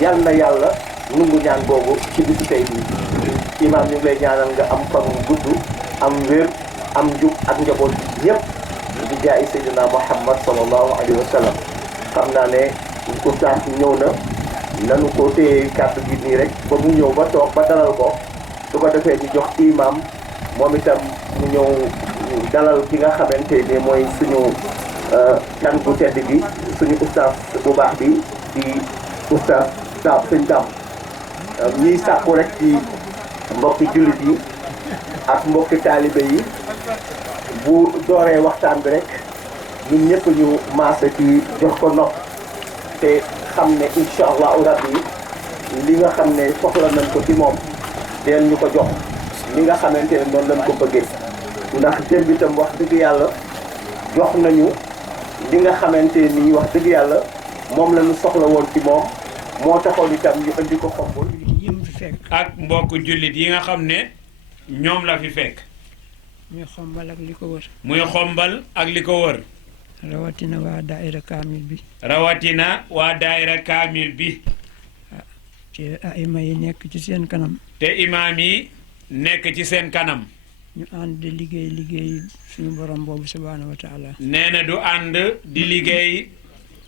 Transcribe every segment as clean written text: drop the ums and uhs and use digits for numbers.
yal na yàlla nungu ñaan boobu ci bisu tey bi imam ñu ngi lay ñaanal nga am fan gudd am wér am njub ak njaboot yépp di jaay Seydina Muhammad sallallahu alayhi wa sallam xam naa ne oustaz ñëw na nanu ko téye kàddu gi nii rek ba mu ñëw ba toog ba dalal ko su ko defee ñu jox imam moom itam mu ñëw dalal ki nga xamante ni mooy suñu kan bu tedd gi suñu oustaz bu baax bi di oustaz Dame sëñ Dame ñiy sàkku rek ci mbokki jullit yi ak mbokki taalibe yi bu dooree waxtaan bi rek ñun ñëpp ñu maase ci jox ko nopp te xam ne incha allahu rabbi li nga xam ne soxla nañ ko ci moom deen ñu ko jox li nga xamante ne noonu lañ ko bëggee ndax démb itam wax dëgg yàlla jox nañu li nga xamante ni wax dëgg yàlla moom la ñu soxla woon ci moom moo taxoon itam ñu indi ko xombul ak mbokk jullit yi nga xam ne ñoom la fi fekk muy xombal ak li ko wër muy xombal ak li ko wër rawatina waa daayira kaamil bi rawatina waa daayira kaamil bi te aima yi nekk ci seen kanam te imaam yi nekk ci seen kanam ñu ànd di liggéey suñu borom boobu subhaanahu wa taala nee na du ànd di liggéey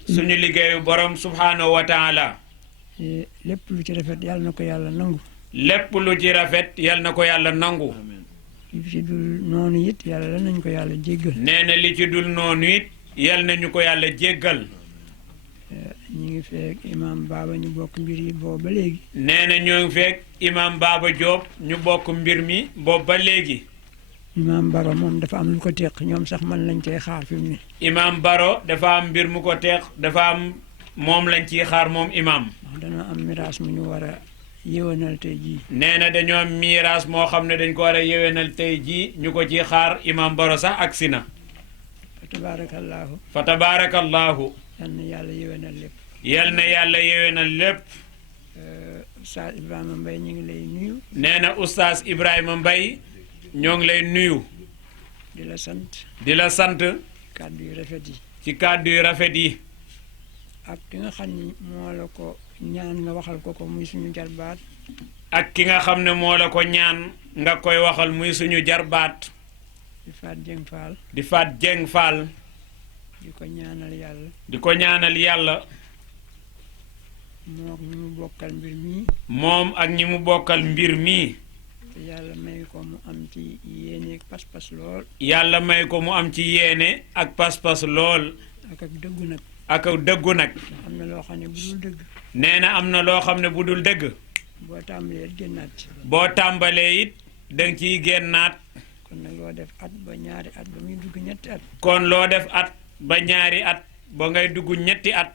suñu liggéeyu borom subhaanahu wa taala lépp lu ci rafet yàlla na ko yàlla nangu lépp lu ci rafet yàlla na ko yàlla nangu li ci dul noonu it yàlla nañ ko yàlla jéggal nee na li ci dul noonu it yàlla nañu ko yàlla jéggal ñu ngi fekk imam Baba ñu bokk mbir yi boobu ba léegi nee na ñoo ngi fekk imam Baba Diop ñu bokk mbir mi boobu ba léegi imam Baro moom dafa am lu ko teq ñoom sax man lañ cay xaar fi mu ne imam Baro dafa am mbir mu ko teex dafa am moom lañ ciy xaar moom imam ndax dana am miraas mu ñu war a yéwénal tey jii nee na dañoo am miiraas moo xam ne dañ ko war a yéwénal tey jii ñu ko ciy xaar imam Baro sax agsi na fa tabaarakallaahu fa tabaarakallaahu yal na yàlla yéwénal lépp yal na yàlla yéwénal lépp Oustaz Ibrahima Mbaye ñu ngi lay nuyu nee na oustaz Ibrahima Mbaye ñoo ngi lay nuyu di la sant di la sant kàddu yu rafet yi ci kàddu yu rafet yi ak ki nga xam ni moo la ko ñaan nga waxal ko muy suñu jarbaat ak ki nga xam ne moo la ko ñaan nga koy waxal muy suñu jarbaat di Faat Jeng Fall di Faat Jeng Fall di ko ñaanal yàlla di ko ñaanal yàlla moo ñi mu bokkal mbir mii moom ak ñi mu bokkal mbir mii te yàlla may ko mu am ci yéene ak pas-pas lool yàlla may ko mu am ci yéene ak pas-pas lool ak dëggu nag ak dëggu nag am na loo xam ne bu dul dëgg nee na am na loo xam ne bu dul dëgg boo tàmbalee it génnaat ci boo tàmbalee it danga ciy génnaat kon nag loo def at ba ñaari at ba muy dugg ñetti at kon loo def at ba ñaari at ba ngay dugg ñetti at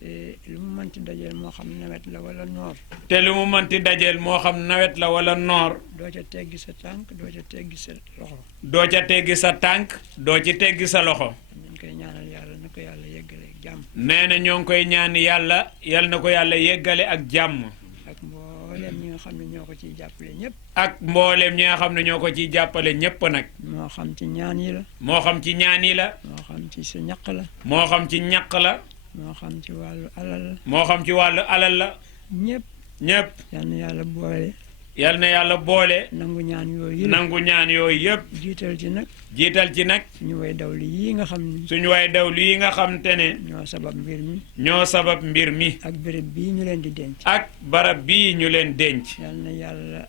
te lu mu mënti dajeel moo xam nawet la wala noor te lu mu mënti dajeel moo xam nawet la wala noor doo ca teggi sa tànk doo ca teggi sa loxo doo ca teggi sa tànk doo ci teggi sa loxo ñu koy ñaanal yàlla na ko yàlla yeggale ak jàmm nee na ñoo ngi koy ñaan yàlla yal na ko yàlla yeggale ak jàmm ak mbooleem ñi nga xam ne ñoo ko ciy jàppale ñëpp ak mbooleem ñi nga xam ne ñoo ko ciy jàppale ñépp nag moo xam ci ñaan yi la moo xam ci ñaan yi la moo xam ci sa ñaq la moo xam ci ñaq la moo xam ci wàllu alal la moo xam ci wàllu alal la ñëpp ñépp yal na yàlla boole yal na yàlla boole nangu ñaan yooyu nangu ñaan yooyu yépp jiital ci nag jiital ci nag suñu way dawli yii nga xam ni suñu way dawlu yi nga xam te ne ñoo sabab mbir mi ñoo sabab mbir mi ak béréb bii ñu leen di denc ak barab bii ñu leen denc yal na yàlla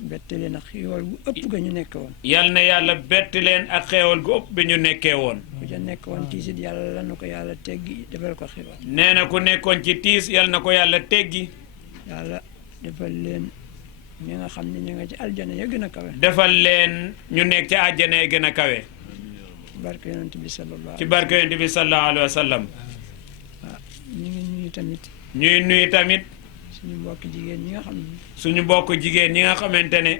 bette leen ak xiiwal gu ëpp ga ñu nekk woon yal na yàlla bett leen ak xeewal gu ëpp bi ñu nekkee woon ku ca nekk woon tiisit yàlla na ko yàlla teggi defal ko xiiwal nee na ku nekkoon ci tiis yal na ko yàlla teggi yàlla defal leen ñi nga xam ne ñu nga ci aljana ya gën a kawe defal leen ñu nekk ci àjjana yi gën a kawe barke yonent bi sallallahu ci barke yonent bi sallallahu alayhi wa sallam waaw ñu ngi nuyu tamit ñuy nuyu tamit suñu mbokki jigéen ñi nga xam ne suñu mbokk jigéen ñi nga xamante ne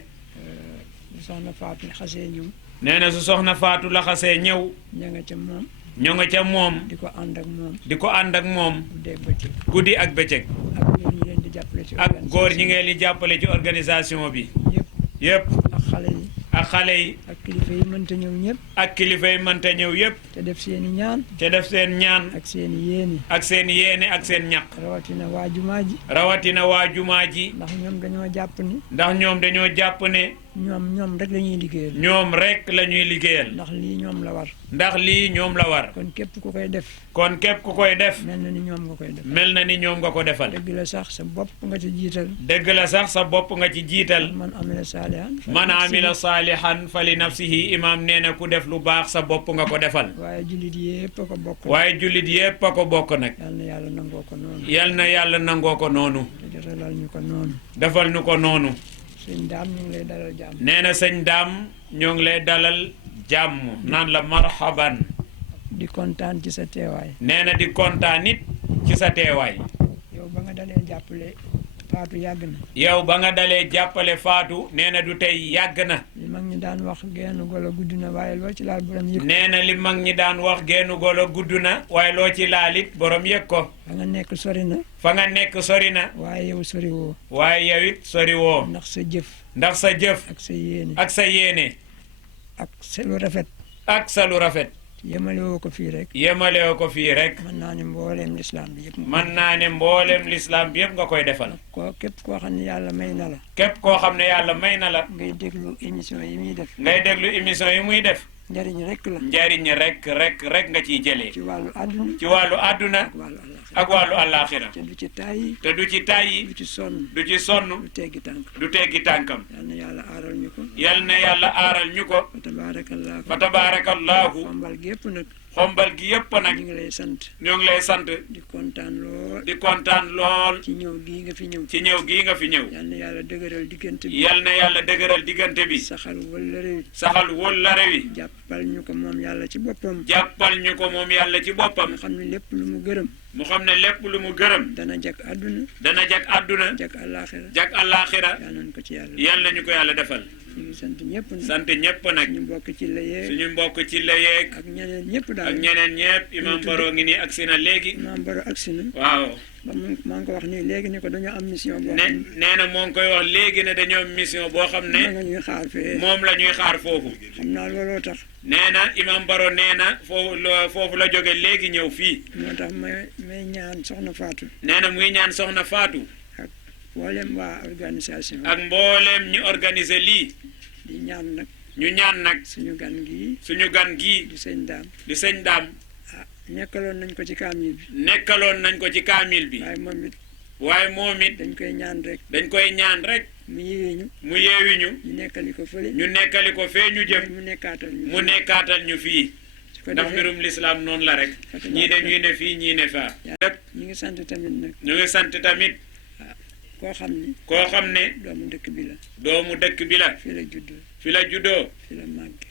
soxna Faatu xasee ñëw nee na su soxna Faatu la xasee ñëw ña nga ca moom ñoo nga ca moom di ko ànd ak moom di ko ànd ak moom guddeeg bëccëg guddi ak bëccëg ak ñoom ñi leen di jàppale ci ak góor ñi ngeen di jàppale ci organisation bi yëpp yépp ak xale yi ak xale yi ak kilifa yi mënta ñëw ñëpp ak kilifa yi mënta ñëw yépp te def seeni ñaan te def seen ñaan ak seeni yéeni ak seen yéene ak seen ñaq rawatina waa jumaa ji rawatina waa jumaa ji ndax ñoom dañoo jàpp ni ndax ñoom dañoo jàpp ne ñoom rek la ñuy liggéeyal ñoom rek la ñuy liggéeyal ndax lii ñoom la war ndax lii ñoom la war kon képp ku koy def kon képp ku koy def mel na ni ñoom nga koy def mel na ni ñoom nga ko defal dëgg la sax sa bopp nga ci jiital dëgg la sax sa bopp nga ci jiital man amila saalihan man amila saalihan fa li nafsihi imaam nee na ku def lu baax sa bopp nga ko defal waaye jullit yépp a ko bokk waaye jullit yépp a ko bokk nag yal na yàlla nangoo ko noonu yal na yàlla nangoo ko noonu te jotalal ñu ko noonu defal nu ko noonu sëñ daam ñu ngi lay dalal jàmm nee na sëñ daam ñoo ngi lay dalal jàmm naan la marhaban di kontaan ci sa teewaay nee na di kontaan nit ci sa teewaay yow ba nga dalee jàppale Faatu yàgg na yow ba nga dalee jàppale Faatu nee na du tey yàgg na li mag ñi daan wax geenu golo gudd na waaye loo ci laal borom yëg nee na li mag ñi daan wax geenu golo gudd na waaye loo ci laalit borom yëg ko fa nga nekk sori na fa nga nekk sori na waaye yow sori woo waaye yow it sori woo ndax sa jëf ndax sa jëf ak sa yéene ak sa yéene ak sa lu rafet ak sa lu rafet yemale woo ko fii rek yemalewo ko fii rek mën naa ne mbooleem lislaam bi yëpp mën naa ne mbooleem lislaam bi yëpp nga koy defal ko képp koo xam ne yàlla may na la képp koo xam ne yàlla may na la ngay déglu émission yi muy def ngay déglu émission yi muy def njariñ rek la njariñ rek nga ciy jëlee ci wàllu àdduna ci wàllu àdduna ak wàllu àllaaxira ak wàllu àllaaxira te du ci tàyyi te du ci tàyyi du ci sonn du ci sonn du teggi tànk du teggi tànkam yal na yàlla aaral ñu ko yal na yàlla aaral ñu ko fa tabaarakallaahu fa tabaarakallaahu xombal gépp nag xombal gi yépp nag ñu ngi lay sant ñoo ngi lay sant di kontaan lool di kontaan lool ci ñëw gii nga fi ñëw ci ñëw gii nga fi ñëw yal na yàlla dëgëral diggante bi yal na yàlla dëgëral diggante bi saxal wëllëre wi saxal wóllare wi jàppal ñu ko moom yàlla ci boppam jàppal ñu ko moom yàlla ci boppam nga xam ne lépp lu mu gërëm mu xam ne lépp lu mu gërëm dana jag àdduna dana jag àdduna jag àllaaxira jag àllaaxira yal nañ ko ci yàlla yal na ñu ko yàlla defal ñu ngi sant ñëpp nag sant ñépp nag ñu bokk ci la yeeg suñu mbokk ci la yeeg ak ñeneen ñëpp ak daal ñeneen ñépp imam Baro ngi nii agsi na léegi maam Baro agsi na waaw ba maa ngi ko wax nii léegi ni ko dañoo am mission boo ne xam nee na moo ngi koy wax léegi ne dañoo am mission boo xam ne ne nga ñuy xaar fee moom la ñuy xaar foofu xam naa looloo tax nee na imam Baro nee na foofu la jóge léegi ñëw fii moo tax may ñaan soxna Fatou nee na muy ñaan soxna Fatou ak mboolem waa organisation ak mbooleem ñu organiser lii di ñaan nag ñu ñaan nag suñu gan gii suñu gan gii di sëñ daam di sëñ daam nekkaloon nañ ko ci kaamil bi nekkaloon nañ ko ci kaamil bi waaye moom it dañ koy ñaan rek dañ koy ñaan rek mu yeewee ñu mu yeewi ñu ñu nekkali ko fële ñu nekkali ko fee ñu jëm mu nekkaatal ñu fii ndax mbirum lislaam noonu la rek ñii de ñuy ne fii ñii ne faa lépp ñu ngi sant tamit nag ñu ngi sant tamit koo xam ne doomu dëkk bi la fi la juddoo fi la juddoo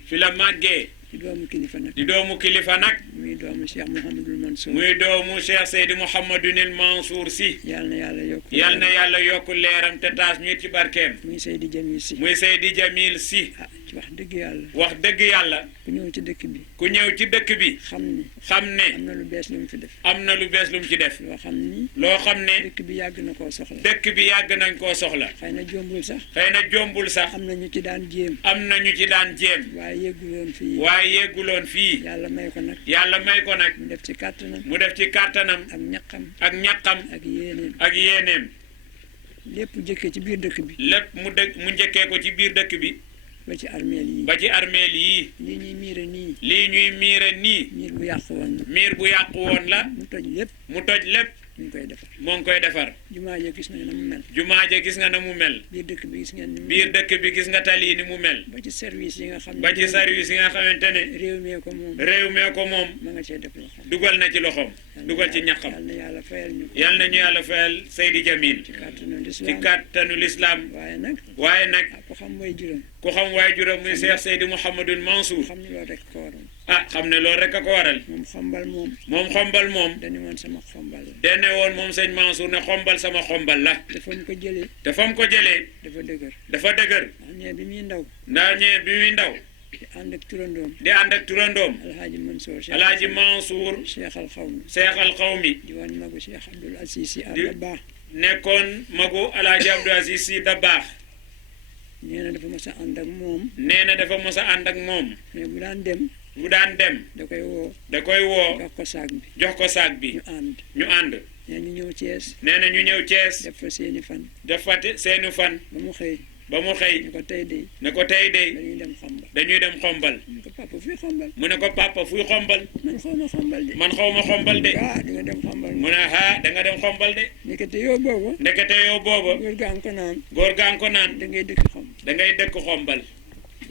fi la màggee di doomu kilifa nag di doomu kilifa nag muy doomu Cheikh Mouhamadul Mansour muy doomu Cheikh Seydi Mouhamadunil Mansour si yal na yàlla yokk leeram te taas ñu ci barkeem muy Seydi Jamil si si wax dëgg yàlla wax dëgg yàlla ku ñëw ci dëkk bi xam ne am na lu bees lu mu fi def am na lu bees lu mu ci def loo xam ne dëkk bi yàgg nañ koo soxla xëy na jombul sax am na ñu ci daan jéem waaye yegguloon fii yàlla may ko nag mu def ci kàttanam ak ñaqam ak yéeneem lépp mu njëkkee ko ci biir dëkk bi ba ci armeel yii lii ñuy miire nii miir bu yàqu woon la mu toj lépp mu koy defar moo ngi koy defar jumaa ja gis nga na mu mel biir dëkk bi gis nga ni mu biir dëkk bi gis nga tali ni mu mel ba ci service yi nga xam ne xamante ne réew mee ko moom ma nga cee def loxoom dugal na ci loxoom dugal ci ñaqam yal na yàlla fayal ñu yal na ñu yàlla fayal Seydi Jamil ci ci kàttanu lislaam waaye nag ku xam waay juróom muy Cheikh Seydi Mouhamadul Mansour xam ne loolu rek a ko waral moom xombal moom dañu woon sama xombal la dene woon moom sëñ Mansour ne xombal sama xombal la te fa mu ko jëlee dafa dëgër ndax ñee bi muy ndaw di ànd ak turandoom alhaaji Mansour Cheikh al Xawmi di woon magu Cheikh Abdoul Aziz Sy Dabakh nekkoon magu alhaaji Abdoul Aziz Sy Dabakh nee na dafa mos a ànd ak moom. nee na dafa mos a ànd ak moom. mais bu daan dem. bu daan dem. da koy woo. da koy woo. jox ko saag bi. jox ko saag bi. ñu ànd. ñu ànd. nee ñu ñëw Thiès. nee na ñu ñëw Thiès. def fa seeni fan. def fa seeni fan. ba mu xëy. ba mu xëy. ne ko tey de. ne ko tey de. dañuy dem xombal. dañuy dem xombal. mu ne ko papa fuy xombal. mu ne ko papa fuy xombal. man xaw ma xombal de. man xaw ma xombal de. di nga dem xombal. mu ne da nga dem xombal de. ndekete yow boobu. ndekete yow booba. góor gaa ngi ko naan. góor gaa ngi ko naan. da ngay dëkk xombal. da ngay dëkk xombal.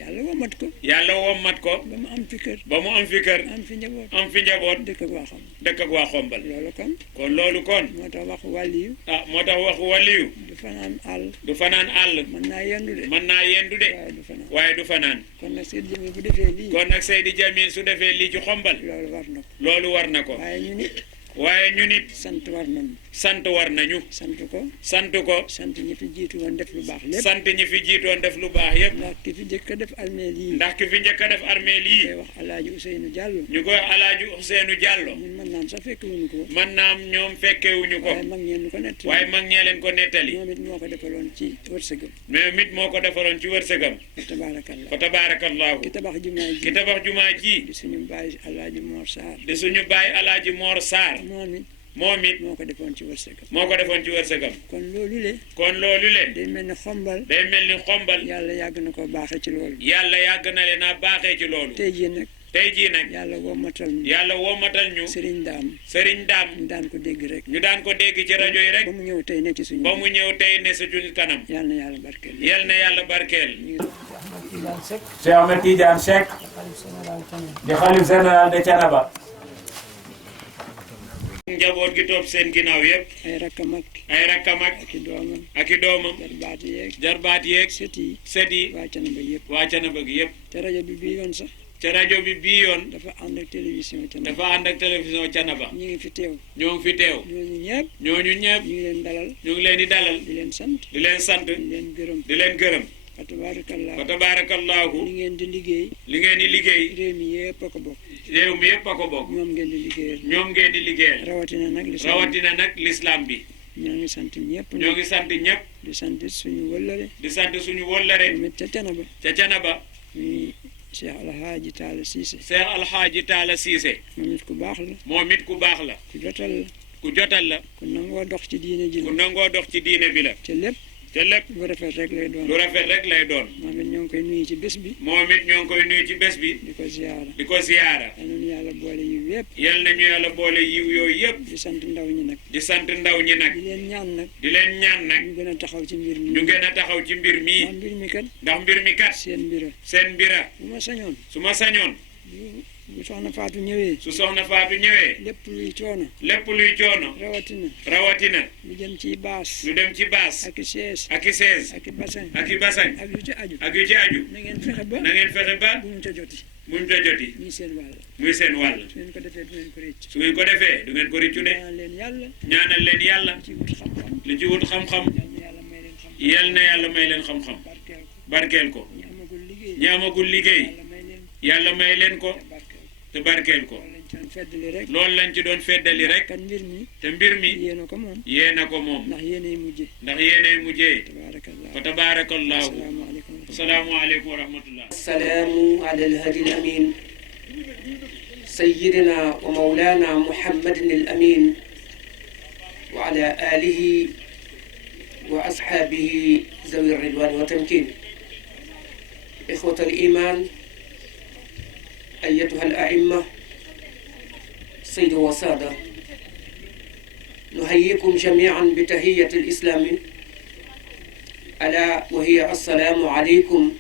yàlla womat ko. yàlla womat ko. ba mu am fi kër. ba mu am fi kër. am fi njaboot. am fi njaboot. dëkk ak waa xombal. dëkk ak waa xombal. loolu kon. kon loolu kon. moo tax wax wàlliyu. moo tax waxu waliyu. du fanaan àll. du fanaan àll. mën naa yendu de. mën naa yendu de. waaye du fanaan. waaye du fanaan. kon nag Seydi Jamil bu defee lii. kon nag Seydi Jamil su defee lii ci xombal. loolu war na ko. loolu war na ko. waaye ñu nit. waaye ñu nit. sant war nañu. sant war nañu. sant ko. sant ko. sant ñi fi jiitu woon def lu baax lépp. sant ñi fi jiitoon def lu baax yépp. ndax ki fi njëkk a def armeel yii. ndax ki fi njëkk a def armeel koy yii. wax Alaaji Ousseynou Diallo. ñu koy Alaaji Ousseynou Diallo. ñun mën naan sax fekk wuñu ko. man naam ñoom fekkewuñu ko. waaye mag ñeen ñu ko nett. waaye mag ñee leen ko nettali. moom it moo ko defaloon ci wërsëgam. mais mit moo ko defaloon ci wërsëgam. tabaarakallah. fa tabaarakallahu. ki tabax jumaa ji. ki tabax jumaa ji. di suñu baay Alaaji Mor Sarr. di suñu baay Alaaji Mor Sarr. moom it moom it moo ko defoon ci wërsëgam. moo ko defoon ci wërsëgam. kon loolu le. kon loolu le. day mel ni xombal. day mel ni xombal. yàlla yàgg na ko baaxee ci loolu. yàlla yàgg na leen a baaxee ci loolu. tey jii nag. tey jii nag. yàlla womatal ñu. yàlla womatal ñu. Serigne Daam. Serigne Daam. ñu daan ko dégg rek. ñu daan ko dégg ci rajo yi rek. ba mu ñëw tey ne ci suñu. ba mu ñëw tey ne sa suñu kanam. yal na yàlla barkeel. yal na yàlla barkeel. Cheikh Ahmed Tidiane Seck di xalif général de Thiénaba. njaboot gi topp seen ginnaaw yëpp. ay rakkam ak. ay rakkam ak. ak i doomam. ak i doomam. jarbaat yeeg. jarbaat yeeg. sët yi. sët yi. waa Thiénaba yëpp. waa Thiénaba gi yëpp. te rajo bi bii yoon sax. ca rajo bi bii yoon. dafa ànd ak télévision Thiénaba. dafa ànd ak télévision Thiénaba. ñu ngi fi teew. ñoo ngi fi teew. ñooñu ñëpp. ñooñu ñëpp. ñu ngi leen dalal. ñu ngi leen di dalal. di leen sant. di leen sant. di leen gërëm. di leen gërëm. fa tabaarakallah. fa tabaarakallahu. li ngeen di liggéey. li ngeen di liggéey. réew mi yëpp a ko bokk. réew mi yëpp a ko bokk. ñoom ngeen di liggéeyal. ñoom ngeen di liggéeyal. rawatina nag lislaam. rawatina nag l'islam bi. ñoo ngi sant ñëpp. ñoo ngi sant ñëpp. di sant suñu wëllare. di sant suñu wóllare. tamit ca Thiénaba. ca Thiénaba. muy Cheikh Alhaaji Taala Cissé. Cheikh Alhaaji Taala Cissé. moom it ku baax la. moom it ku baax la. ku jotal la. ku jotal la. ku nangoo dox ci diine ji ku la. nangoo dox ci diine bi la. ca lépp. te lépp lu rafet rek lay doon. lu rafet rek lay doon. moom it ñoo ngi koy nuyu ci bés bi. moom it ñoo ngi koy nuyu ci bés bi. di ko ziyaara. di ko ziyaara. yal nañu yàlla boole yi yépp. yal nañu yàlla boole yiw yooyu yëpp. di sant ndaw ñi nag. di sant ndaw ñi nag. di leen ñaan nag. di leen ñaan nag. ñu gën a taxaw ci mbir mi. ñu gën a taxaw ci mbir mii. ndax mbir mi kat. ndax mbir mi kat. seen mbira. seen mbira. bu ma sañoon. su ma sañoon. bu soxna Faatu ñëwee. su soxna Faatu ñëwee. lépp luy coono. lépp luy coono. rawatina. rawatina. lu jëm ci baas. lu dem ci baas. ak i chaise. ak i sees. ak i bassin. ak i basañ. ak yu ci aju. ak yu ci aju. na ngeen fexe ba. na ngeen fexe ba. bu mu ca joti. muñ ta joti. ñii seen wàll. muy seen wàll. su ngeen ko defee du ngeen ko rëcc. su ngeen ko defee du ngeen ko rëccu de. ñaan leen yàlla. ñaanal leen yàlla. ci wut xam-xam. li ci wut xam-xam. yal na yàlla may yal na yàlla may leen leen xam-xam. xam-xam. barkeel barkeel ko. ko. ñi amagul liggéey. ñi amagul liggéey. yàlla may yàlla may leen leen ko. barkeel ko. te barkeel ko. loolu lañ ci doon feddali rek. loolu lañ ci doon feddali rek. kan mbir mi. te mbir mi yéen a ko moom. yéen a ko moom. ndax yéenay mujje. ndax yéenay mujjee. tabaarakallah. fa tabaarakallahu. asalaamaaleykum. asalaamualeykum wa rahmatullah. السلام على الهادي الأمين سيدنا ومولانا محمد الأمين وعلى آله وأصحابه ذوي الرضوان والتمكين إخوة الإيمان أيتها الأئمة سيد وسادة نحييكم جميعا بتحية الإسلام ألا وهي السلام عليكم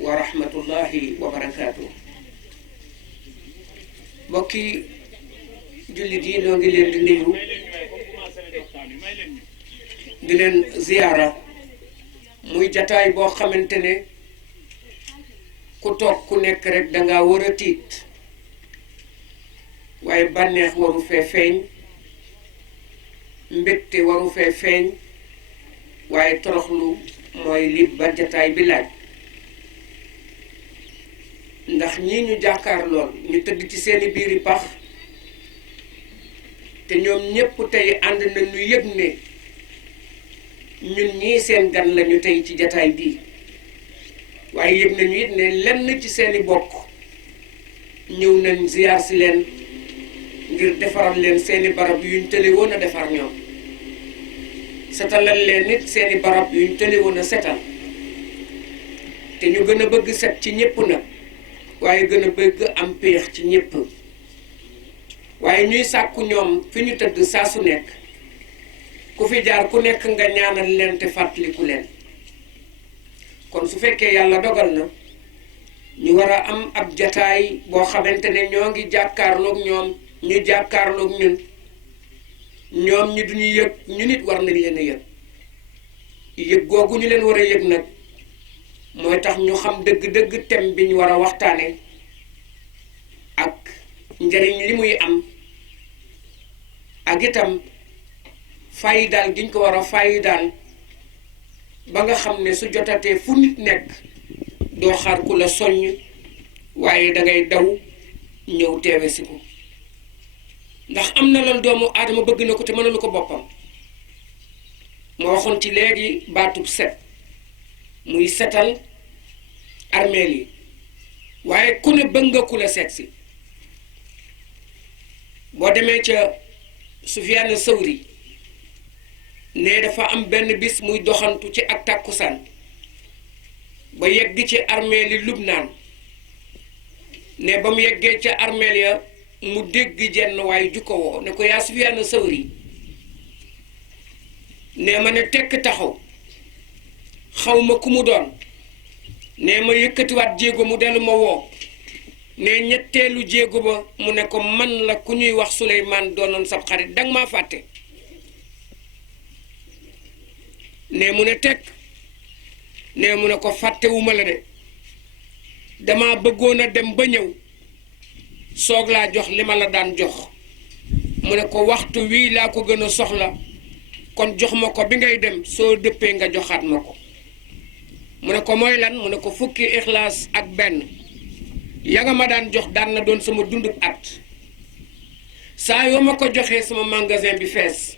ورحمة الله وبركاته mbokki jullit yi noo ngi leen di nuyu di leen ziyaara muy jataay boo xamante ne ku toog ku nekk rek danga war a tiit waaye bànneex waru fee feeñ mbégte waru fee feeñ waaye toroxlu mooy li ba jataay bi laaj ndax ñii ñu jàkkaar lool ñu tëdd ci seeni biiri pax te ñoom ñépp tey ànd na ñu yëg ne ñun ñii seen gan lañu tey ci jataay bii waaye yëg nañu it ne lenn ci seeni bokk ñëw nañ ziyaar si leen ngir defaral leen seeni barab yuñ tële woon a defar ñoom setalal leen nit seeni barab yuñ tële woon a setal te ñu gën a bëgg set ci ñépp nag waaye gën a bëgg am péex ci ñépp waaye ñuy sàkku ñoom fi ñu tëdd saa su nekk ku fi jaar ku nekk nga ñaanal leen te fàttaliku leen kon su fekkee yàlla dogal na ñu war a am ab jataay boo xamante ne ñoo ngi jàkkaarloog ñoom ñu jàkkaarloog ñun ñoom ñi duñu yëg ñu nit war nañ leen a yëg yëg googu ñu leen war a yëg nag mooy tax ñu xam dëgg-dëgg thème bi ñu war a waxtaane ak njëriñ li muy am ak itam faydaal giñ ko war a faydaal ba nga xam ne su jotatee fu nit nekk doo xaar ku la soññ waaye dangay daw ñëw teewe si ko ndax am na loolu doomu aadama bëgg na ko te mënalu ko boppam ma waxoon ci léegi baatub set muy setal armeel yi waaye ku ne bëgg nga ku la seet si boo demee ca Sufyaan Sawri ne dafa am benn bis muy doxantu ci ak tàkkusaan ba yegg ci armeel yi Lubnaan ne ba mu yeggee ca armeel ya mu dégg jenn waaye ju ko woo ne ko yaa Sufyaan Sawri ne ma ne tekk taxaw xaw ma ku mu doon ne ma yëkkatiwaat jéego mu dellu ma woo ne ñetteelu jéego ba mu ne ko man la ku ñuy wax Suleymaan doonoon sab xarit danga maa fàtte ne mu ne tekk ne mu ne ko fàttewuma la de dama bëggoon a dem ba ñëw soog laa jox li ma la daan jox mu ne ko waxtu wii laa ko gën a soxla kon jox ma ko bi ngay dem soo dëppee nga joxaat ma ko mu ne ko mooy lan mu ne ko fukki ixlaas ak benn ya nga ma daan jox daan na doon sama dundub at saa yoo ma ko joxee sama magasin bi fees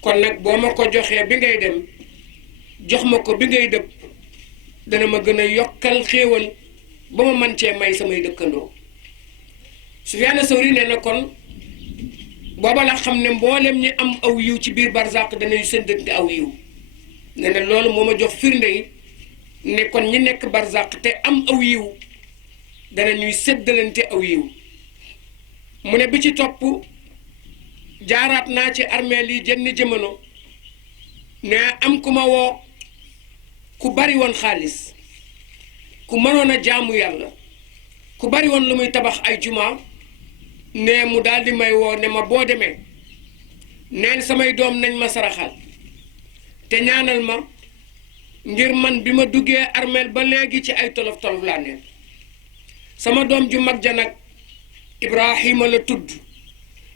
kon nag boo ma ko joxee bi ngay dem jox ma ko bi ngay dëpp dana ma gën a yokkal xéewal ba ma man cee may samay dëkkandoo Sufyaan Sawri nee na kon booba la xam ne mboolem ñi am aw yiw ci biir barzaq danañu séddante aw yiw nee na loolu moo ma jox firnde yi ne kon ñi nekk barzaq te am aw yiw danañuy séddalante aw yiw mu ne bi ci topp jaaraat naa ci armeel yi jenn jamono ne am ku ma woo ku bari woon xaalis ku mënoon a jaamu yàlla ku bari woon lu muy tabax ay jumaa ne mu daal di may woo ne ma boo demee neen samay doom nañ ma saraxal te ñaanal ma ngir man bi ma duggee armeel ba léegi ci ay tolof tolof laa neen sama doom ju mag ja nag Ibrahima la tudd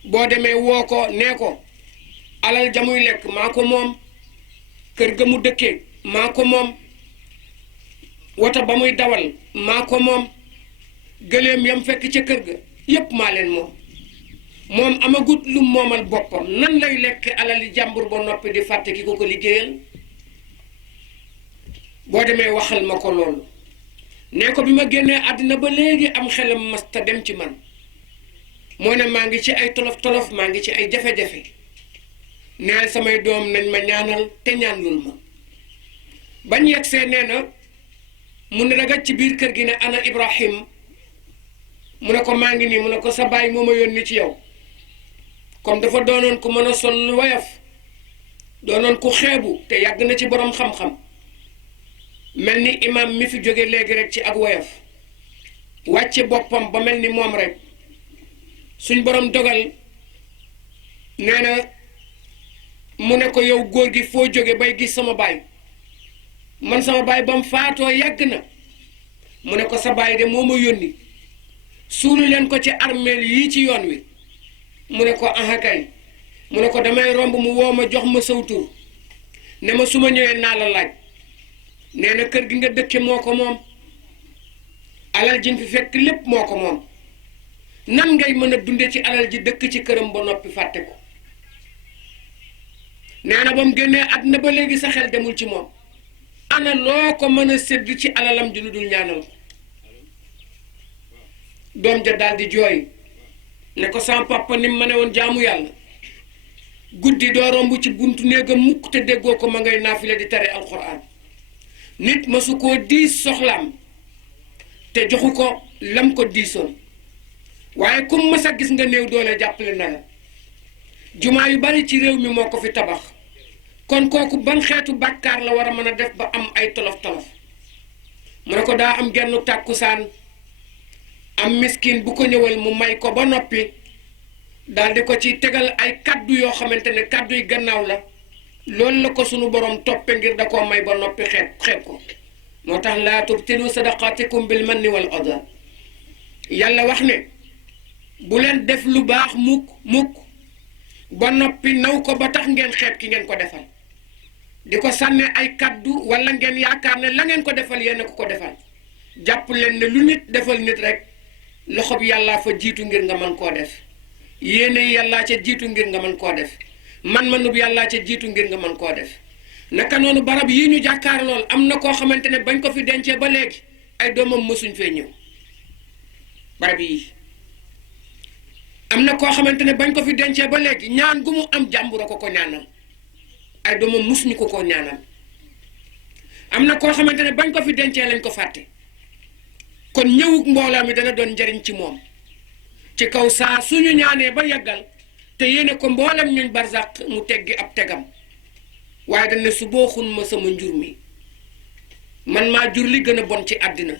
boo demee woo ko nee ko alal ja muy lekk maa ko moom kër ga mu dëkkee maa ko moom wota ba muy dawal maa ko moom gëléem yam fekk ca kër ga yépp maa leen moom amagut lu moomal boppam nan lay lekk alali jàmbur ba noppi di fàtte ki ko ko liggéeyal boo demee waxal ma ko loolu nee ko bi ma génnee àddina ba léegi am xelam masta dem ci man moo ne maa ngi ci ay tolof-tolof maa ngi ci ay jafe-jafe neel samay doom nañ ma ñaanal te ñaanlul ma bañ yegsee nee na mu ne daga ci biir kër gi ne ana Ibrahim mu ne ko maa ngi nii mu ne ko sa baay moo ma yónni ci yow comme dafa doonoon ku mën a sol lu woyof doonoon ku xeebu te yàgg na ci borom xam-xam mel ni imam mi fi jóge léegi rek ci ak woyof wàcce boppam ba mel ni moom rek suñ borom dogal nee na mu ne ko yow góor gi foo jóge bay gis sama baay man sama baay ba mu faatoo yàgg na mu ne ko sa baay de moo ma yónni suulu leen ko ci armeel yii ci yoon wi mu ne ko aha kay mu ne ko damay romb mu woo ma jox ma sawtur ne ma su ma ñëwee naa la laaj nee na kër gi nga dëkke moo ko moom alal ji fi fekk lépp moo ko moom nan ngay mën a dunde ci alal ji dëkk ci këram ba noppi fàtte ko nee na ba mu génnee àddina ba léegi sa xel demul ci moom ana loo ko mën a sédd ci alalam ji lu dul ñaanal ko doom ja daal di jooy ne ko sama papa ni mu ma ne woon jaamu yàlla guddi doo romb ci buntu néegam mukk te déggoo ko ma ngay naafile di tere alxuraan nit masu koo diis soxlaam te joxu ko lam ko diisoon waaye comme mas a gis nga néew doole jàppale na la jumaa yu bari ci réew mi moo ko fi tabax kon kooku ban xeetu bàkkaar la war a mën a def ba am ay tolof-tolof mu ne ko daa am genn tàkkusaan am miskin bu ko ñëwal mu may ko ba noppi daal di ko ci tegal ay kaddu yoo xamante ne kaddu yi gannaaw la loolu la ko sunu borom toppe ngir da koo may ba noppi xeeb ko moo tax laa tubtilu sadaqaatikum bil manni wal adaa yàlla wax ne bu leen def lu baax mukk ba noppi naw ko ba tax ngeen xeeb ki ngeen ko defal di ko sànne ay kaddu wala ngeen yaakaar ne la ngeen ko defal yéen a ko defal jàpp leen ne lu nit defal nit rek loxob yàllaa fa jiitu ngir nga mën koo def yéene yàllaa ca jiitu ngir nga mën koo def man-manub yàllaa ca jiitu ngir nga mën koo def naka noonu barab yii ñu jàkkaar lool am na koo xamante ne bañ ko fi dencee ba léegi ay doomam mësuñ fee ñëw barab yii am na koo xamante ne bañ ko fi dencee ba léegi ñaan gu mu am jàmbur a ko ñaanal ay doomam mësuñu ko ñaanal am na koo xamante ne bañ ko fi dencee lañ ko fàtte kon ñëwug mbooloo mi dana doon njariñ ci moom ci kaw saa suñu ñaanee ba yeggal te yéene ko mboolem ñuñ barzaq mu teggi ab tegam waaye dañ ne su booxun ma sama njur mi man maa jur li gën a bon ci àddina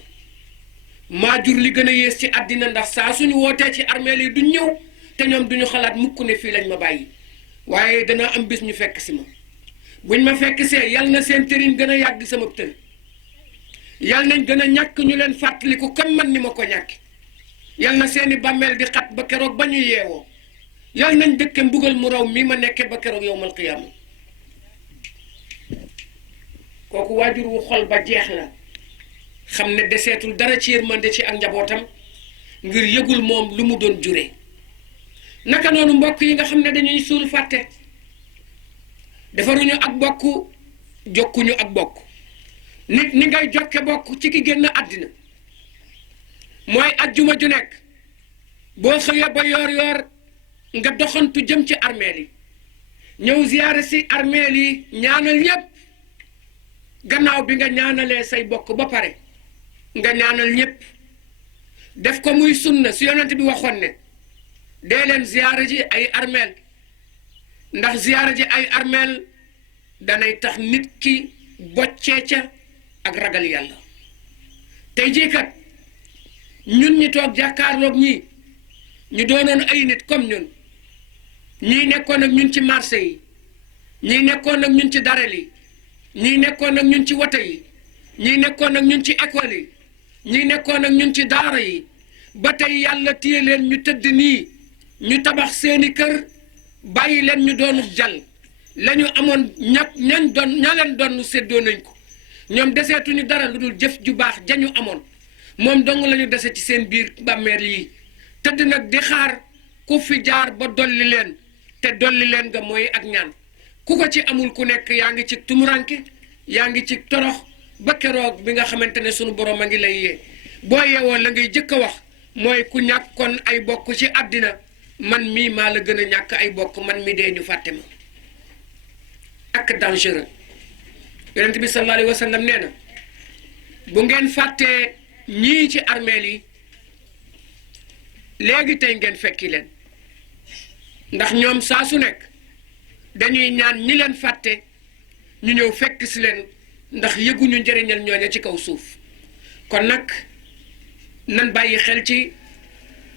maa jur li gën a yées ci àddina ndax saa suñu wootee ci armeel yi duñ ñëw te ñoom duñu xalaat mukk ne fii lañ ma bàyyi waaye danaa am bis ñu fekk si ma buñ ma fekk see yal na seen tëriñ gën a yàgg sama tër yal nañ gën a ñàkk ñu leen fàttaliku comme man ni ma ko ñàkk yal na seeni bàmmeel di xat ba keroog ba ñu yeewoo yal nañ dëkke mbugal mu raw mii ma nekkee ba keroog yowmal qiyaama kooku waajur wu xol ba jeex la xam ne deseetul dara ci yërmande ci ak njabootam ngir yëgul moom lu mu doon jure naka noonu mbokk yi nga xam ne dañuy suul fàtte defaruñu ak bokk jokkuñu ak bokk nit ni ngay jokke bokk ci ki génn àddina mooy ajjuma ju nekk boo xëyee ba yoor nga doxantu jëm ci armeel yi ñëw ziyaare si armeel yi ñaanal ñépp gannaaw bi nga ñaanalee say bokk ba pare nga ñaanal ñépp def ko muy sunna si yonent bi waxoon ne dee leen ziyaare ji ay armeel ndax ziyaare ji ay armeel danay tax nit ki boccee ca ak ragal yàlla tey jii kat ñun ñi toog jàkkaarloog ñii ñu doonoon ay nit comme ñun ñii nekkoon ak ñun ci marché yi ñii nekkoon ak ñun ci darel yi ñii nekkoon ak ñun ci wote yi ñii nekkoon ak ñun ci école yi ñii nekkoon ak ñun ci daara yi ba tey yàlla téye leen ñu tëdd nii ñu tabax seeni kër bàyyi leen ñu doonu jal la ñu amoon ña leen doon séddoo nañ ko ñoom deseetuñu dara lu dul jëf ju baax jañu amoon moom dong la ñu dese ci seen biir bàmmeel yi tëdd nag di xaar ku fi jaar ba dolli leen te dolli leen nga mooy ak ñaan ku ko ci amul ku nekk yaa ngi ci tumuranke yaa ngi ci torox ba keroog bi nga xamante ne sunu borom a ngi lay yee boo yeewoo la ngay jëkk a wax mooy ku ñàkkoon ay bokk ci àddina man mii maa la gën a ñàkk ay bokk man mi dee ñu fàtte ma ak dangereux yonent bi sallallahu alayhi wa sallam nee na bu ngeen fàttee ñii ci armeel yi léegi tey ngeen fekki leen ndax ñoom saa su nekk dañuy ñaan ñi leen fàtte ñu ñëw fekk si leen ndax yëguñu njëriñal ñooña ci kaw suuf kon nag nan bàyyi xel ci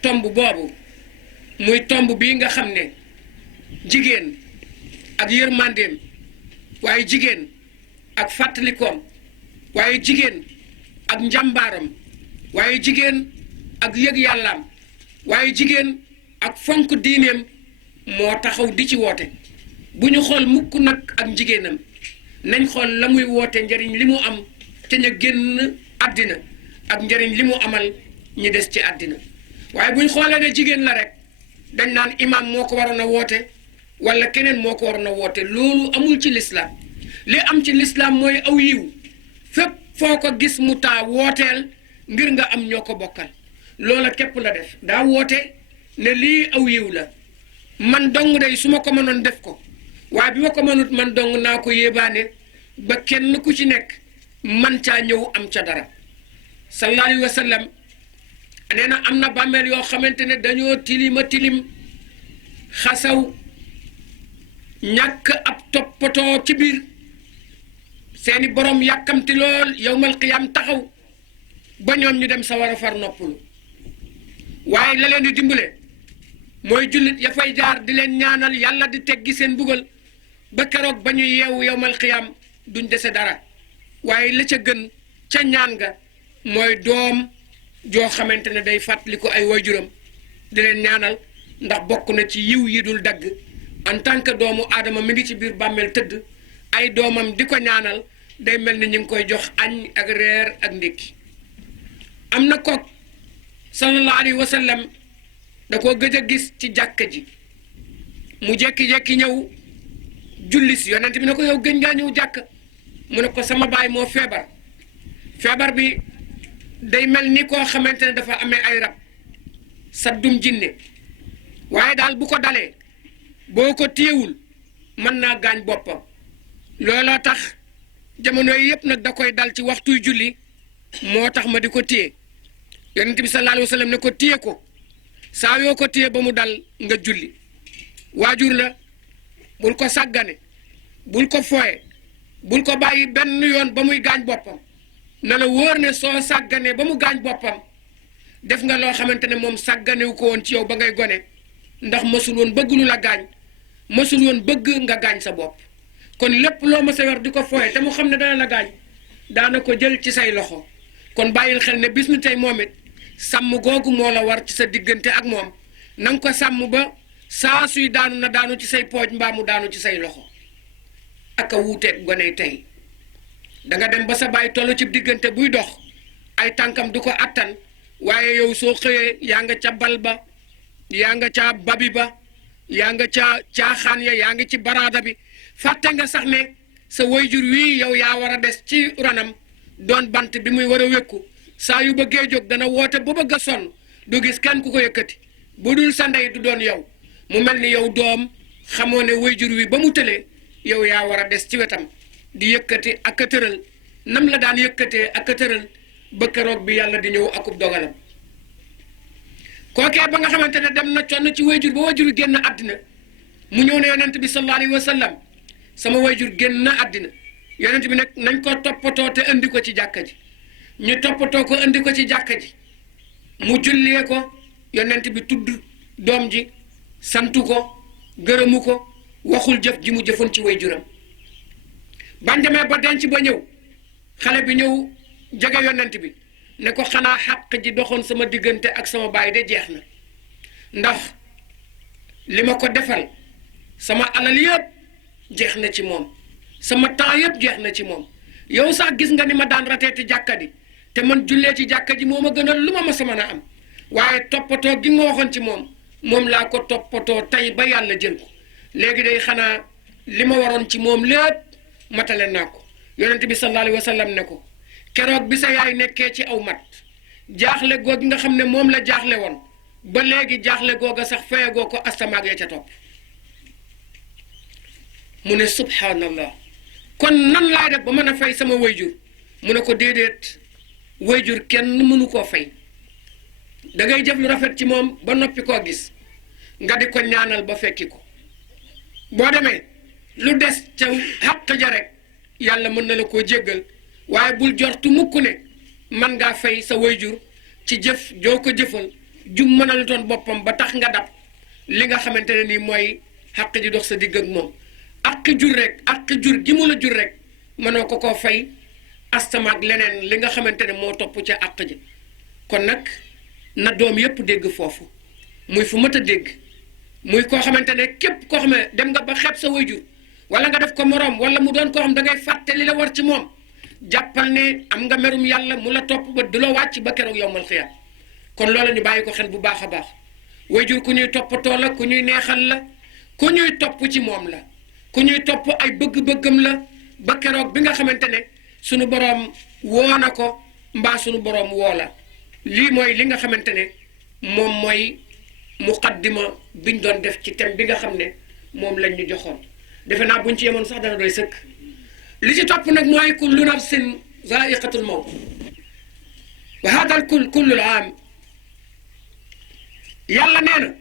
tomb boobu muy tomb bii nga xam ne jigéen ak yërmandeem waaye jigéen ak fàttalikoom waaye jigéen ak njàmbaaram waaye jigéen ak yëg yàllaam waaye jigéen ak fonk diineem moo taxaw di ci woote bu ñu xool mukk nag ak jigéenam nañ xool la muy woote njëriñ li mu am te ña génn àddina ak njëriñ li mu amal ñi des ci àddina waaye bu ñu xoolee ne jigéen la rek dañ naan imam moo ko waroon a woote wala keneen moo ko war na woote loolu amul ci lislaam li am ci lislaam mooy aw yiw fépp foo ko gis mu taa wooteel ngir nga am ñoo ko bokkal loola képp la def daa woote ne lii aw yiw la man dong day su ma ko mënoon def ko waaye bi ma ko mënut man dong naa ko yéebaane ba kenn ku ci nekk man caa ñëw am ca dara sallallahu alayhi wa sallam nee na am na bàmmeel yoo xamante ne dañoo tilima tilim xasaw ñàkk ab toppatoo ci biir seeni borom yàkkamti lool yawmal qiyaam taxaw ba ñoom ñu dem sawara far noppalu waaye la leen di dimbale mooy jullit ya fay jaar di leen ñaanal yàlla di teggi seen bugal ba keroog ba ñuy yeewu yawmal qiyaam duñ dese dara waaye la ca gën ca ñaan ga mooy doom joo xamante ne day fàttali ko ay waajuram di leen ñaanal ndax bokk na ci yiw yi dul dagg en tant que doomu aadama mi ngi ci biir bàmmeel tëdd ay doomam di ko ñaanal day mel ni ñu ngi koy jox añ ak reer ak ndékki am na kook sallallahu alayhi wa sallam da koo gëj a gis ci jàkka ji mu jekki-jekki ñëw julli si yonent bi ne ko yow gëj ngaa ñëw jàkk mu ne ko sama baay moo feebar feebar bi day mel ni koo xamante ne dafa amee ay rab saddum jinne waaye daal bu ko dalee boo ko téyewul mën naa gaañ boppam looloo tax jamono yi yëpp nag da koy dal ci waxtuy julli moo tax ma di ko téye yonent bi sallallahu alayhi wa sallam ne ko téye ko saa yoo ko téye ba mu dal nga julli waajur la bul ko sàggane bul ko fooye bul ko bàyyi benn yoon ba muy gaañ boppam na la wóor ne soo sàgganee ba mu gaañ boppam def nga loo xamante ne moom sàgganewu ko woon ci yow ba ngay gone ndax mësul woon bëgg lu la gaañ mësul woon bëgg nga gaañ sa bopp kon lépp loo ma sa yor di ko fooye te mu xam ne dana la gaañ daana ko jël ci say loxo kon bàyyil xel ne bis ni tey moom it sàmm googu moo la war ci sa diggante ak moom na nga ko sàmm ba saa suy daanu na daanu ci say pooj mbaa mu daanu ci say loxo ak a wuuteeg gone tey danga dem ba sa baay toll ci diggante buy dox ay tànkam du ko attan waaye yow soo xëyee yaa nga ca bal ba yaa nga ca babi ba yaa nga ca caaxaan ya yaa ngi ci baraada bi fàtte nga sax ne sa wayjur wii yow yaa war a des ci ranam doon bant bi muy war a wékku saa yu bëggee jóg dana woote ba bëgg a sonn du gis kenn ku ko yëkkati bu dul sa ndey du doon yow mu mel ni yow doom xamoo ne wayjur wi ba mu tëlee yow yaa war a des ci wetam di yëkkati ak a tëral nam la daan yëkkatee ak a tëral ba keroog bi yàlla di ñëw akub dogalam kookee ba nga xamante ne dem na conn ci wayjur ba wayjur génn àddina mu ñëw ne yonent bi sallallahu alayhi wa sallam sama wayjur génn na àddina yonent bi nag nañ ko toppatoo te indi ko ci jàkka ji ñu toppatoo ko indi ko ci jàkka ji mu jullee ko yonent bi tudd doom ji santu ko gërëmu ko waxul jëf ji mu jëfoon ci wayjuram bañ demee ba denc ba ñëw xale bi ñëw jege yonent bi ne ko xanaa xàq ji doxoon sama diggante ak sama baay de jeex na ndax li ma ko defal sama alal yëpp jeex na ci moom sama temps yëpp jeex na ci moom yow sax gis nga ni ma daan rateeti jàkka ji te man jullee ci jàkka ji moo ma gënal lu ma sa mën a am waaye toppatoo gi nga waxoon ci moom laa ko toppatoo tey ba yàlla jël ko léegi day xanaa li ma waroon ci moom lépp matale naa ko yonent bi sallallahu alayhi wa sallam ne ko keroog bi sa yaay nekkee ci aw mat jaaxle googu nga xam ne moom la jaaxle woon ba léegi jaaxle googa sax fayagoo ko astamaag ya ca topp mu ne subhanallah kon nan laay def ba mën a fay sama wayjur mu ne ko déedéet wayjur kenn mënu koo fay da ngay jëf lu rafet ci moom ba noppi koo gis nga di ko ñaanal ba fekki ko boo demee lu des ca xàq ja rek yàlla mën na la koo jéggal waaye bul jortu mukk ne man ngaa fay sa wayjur ci jëf joo ko jëfal jum mën a lu toon boppam ba tax nga dab li nga xamante ne nii mooy xàq ji dox sa digg ak moom ak jur rek ak jur gi mu la jur rek mënoo ko koo fay astamaak leneen li nga xamante ne moo topp ca àq ji kon nag na doom yépp dégg foofu muy fu mat a dégg muy koo xamante ne képp koo xam ne dem nga ba xeeb sa wayjur wala nga def ko moroom wala mu doon koo xam da ngay fàtte li la war ci moom jàppal ne am nga merum yàlla mu la topp ba du la wàcc ba keroog yowmal xiyaam kon loolu ñu bàyyi ko xel bu baax a baax wayjur ku ñuy toppatoo la ku ñuy neexal la ku ñuy topp ci moom la ku ñuy topp ay bëgg-bëggam la ba keroog bi nga xamante ne sunu boroom woo na ko mbaa sunu boroom woo la lii mooy li nga xamante ne moom mooy muqaddima biñ doon def ci thème bi nga xam ne moom lañ ñu joxoon defe naa buñ ci yemoon sax dana doy sëkk li ci topp nag mooy kullu nafsin zaiqatul mawt wa hada al kullul aam yàlla nee na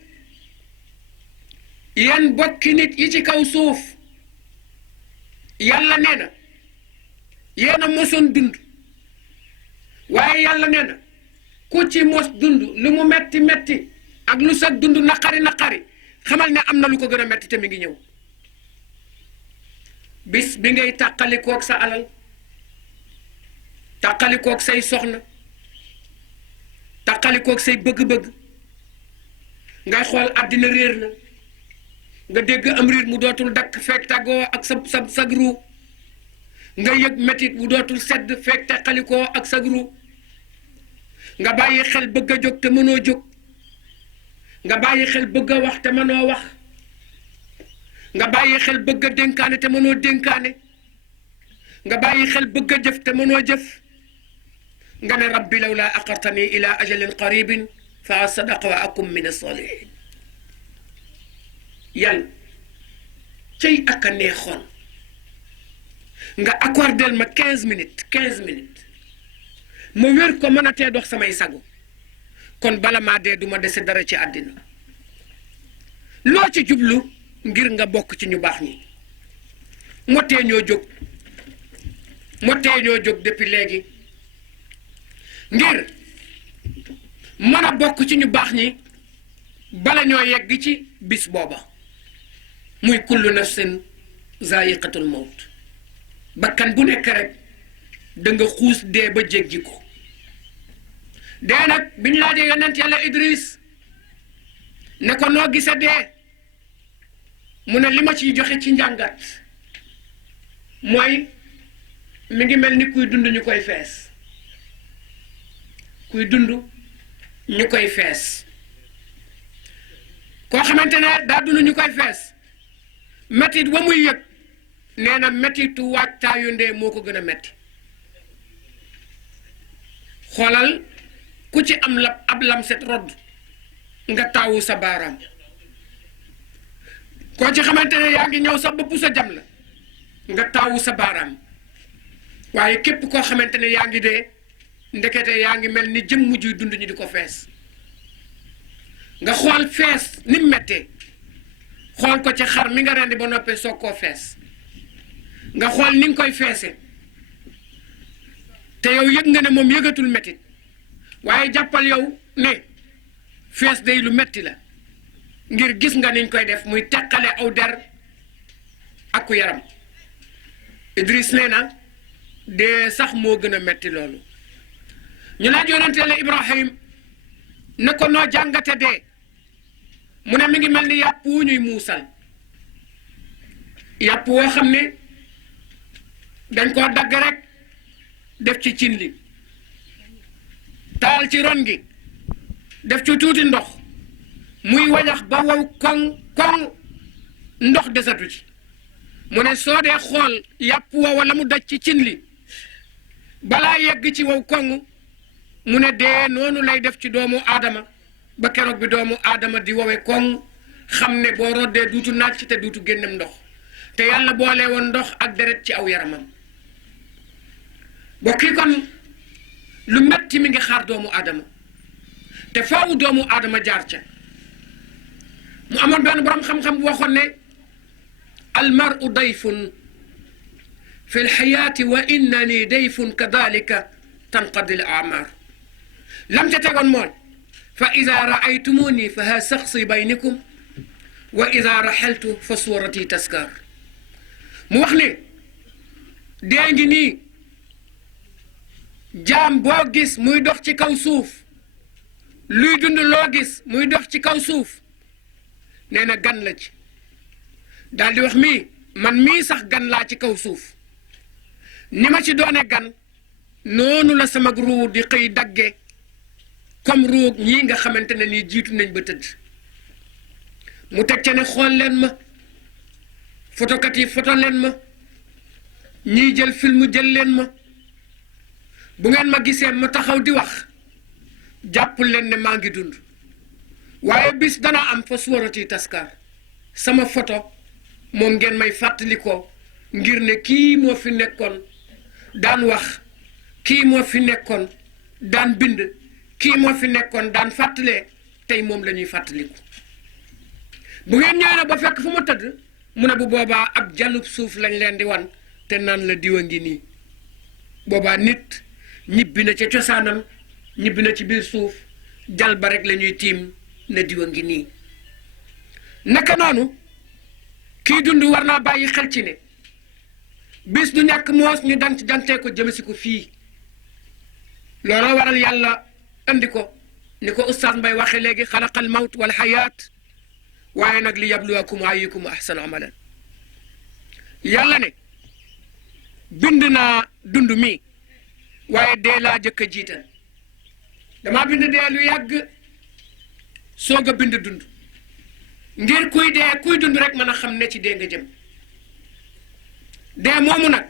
yéen bokki nit yi ci kaw suuf yàlla nee na yéen a mosoon dund waaye yàlla nee na ku ci mos dund lu mu metti metti ak lu sa dund naqari naqari xamal ne am na lu ko gën a metti te mi ngi ñëw bis bi ngay tàqalikook sa alal tàqalikook say soxna tàqalikook say bëgg-bëgg ngay xool àddina réer na nga dégg am riir mu dootul dakk fekk tàggoo ak sa sagru nga yëg metit mu dootul sedd fekk tàqalikoo ak sagru nga bàyyi xel bëgg a jóg te mënoo jóg nga bàyyi xel bëgg a wax te mënoo wax nga bàyyi xel bëgg a dénkaane te mënoo dénkaane nga bàyyi xel bëgg a jëf te mënoo jëf nga ne rabbi lawla aqartani ila ajalin qaribin fa asadaqa wa akum min as-salihin yàlla cay ak a neexoon nga accordel ma 15 minutes ma wér ko mën a tee dox samay sago kon bala maa dee duma dese dara ci àddina loo ci jublu ngir nga bokk ci ñu baax ñi motee ñoo jóg depuis léegi ngir mën a bokk ci ñu baax ñi bala ñoo yegg ci bis booba muy kullu nafsin zaiqatul mawt bakkan bu nekk rek da nga xuus dee ba jéggi ko dee nag bi ñu laajee yonent yàlla Idris ne ko noo gise dee mu ne li ma ciy joxe ci njàngat mooy mi ngi mel ni kuy dund ñu koy fees koo xamante ne daa dund ñu koy fees mettit wa muy yëg nee na mettitu waajtaayu ndee moo ko gën a metti xoolal ku ci am ab lamset rodd nga taawu sa baaraam koo ci xamante ne yaa ngi ñëw sax ba pusa jam la nga taawu sa baaraam waaye képp koo xamante ne yaa ngi dee ndekete yaa ngi mel ni jëmm juy dund ñu di ko fees nga xool fees ni mu mettee xool ko ci xar mi nga rendi ba noppee soog koo fees nga xool ni nga koy feese te yow yëg nga ne moom yëgatul mettit waaye jàppal yow ne fees day lu metti la ngir gis nga niñ koy def muy teqale aw der ak ku yaram Idris nee na dee sax moo gën a metti loolu ñu laaj yonent Yàlla Ibrahim ne ko noo jàngate dee mu ne mi ngi mel ni yàpp wu ñuy muusal yàpp woo xam ne dañ koo dagg rek def ci cin li taal ci ron gi def ci tuuti ndox muy wañax ba wow koŋ ndox desatu ci mu ne soo dee xool yàpp wa wala mu daj ci cin li balaa yegg ci wow koŋ mu ne dee noonu lay def ci doomu aadama ba keroog bi doomu aadama di wowe koŋ xam ne boo roddee duutu nàcc te duutu génnem ndox te yàlla boole woon ndox ak deret ci aw yaramam bokk yi kon lu metti mi ngi xaar doomu aadama te faawu doomu aadama jaar ca mu amoon benn borom xam-xam bu waxoon ne almaru dayfun fi lxayaati wa innani dayfun kadalika tanqadi l amar lam ca tegoon mooy fa ida raaytumuni fa ha saxsi baynikum wa ida raxaltu fa suurati taskar mu wax ne dee ngi nii jaam boo gis muy dox ci kaw suuf luy dund loo gis muy dox ci kaw suuf nee na gan la ci daal di wax man mii sax gan laa ci kaw suuf ni ma ci doone gan noonu la sama ruu di xëy dagge comme ruug ñii nga xamante ne nii jiitu nañ ba tëdd mu teg ca ne xool leen ma fotokat yi foto leen ma ñiy jël film jël leen ma bu ngeen ma gisee ma taxaw di wax jàppul leen ne maa ngi dund waaye bis dana am fa suurati taskar sama photo moom ngeen may fàttali ko ngir ne kii moo fi nekkoon daan wax kii moo fi nekkoon daan bind kii moo fi nekkoon daan fàttalee tey moom la ñuy fàttaliku bu ngeen ñëwee nag ba fekk fu ma tëdd mu ne bu boobaa ab jàllub suuf lañ leen di wan te naan la diwa ngi nii boobaa nit ñibbi na ca cosaanam ñibbi na ci biir suuf jal ba rek la ñuy tiim ne diwa ngi nii naka noonu kii dund war naa bàyyi xel ci ne bis du ñàkk moos ñu dantee ko jëmasi ko fii looloo waral yàlla andi ko ni ko Oustaz Mbaye waxe léegi xalaqal mawt wal xayaat waaye nag li yabluwakum ayyukum ahsanu amalan yàlla ne bind naa dund mi waaye dee laa jëkk a jiital damaa bind dee lu yàgg soog a bind dund ngir kuy dee kuy dund rek mën a xam ne ci dee nga jëm dee moomu nag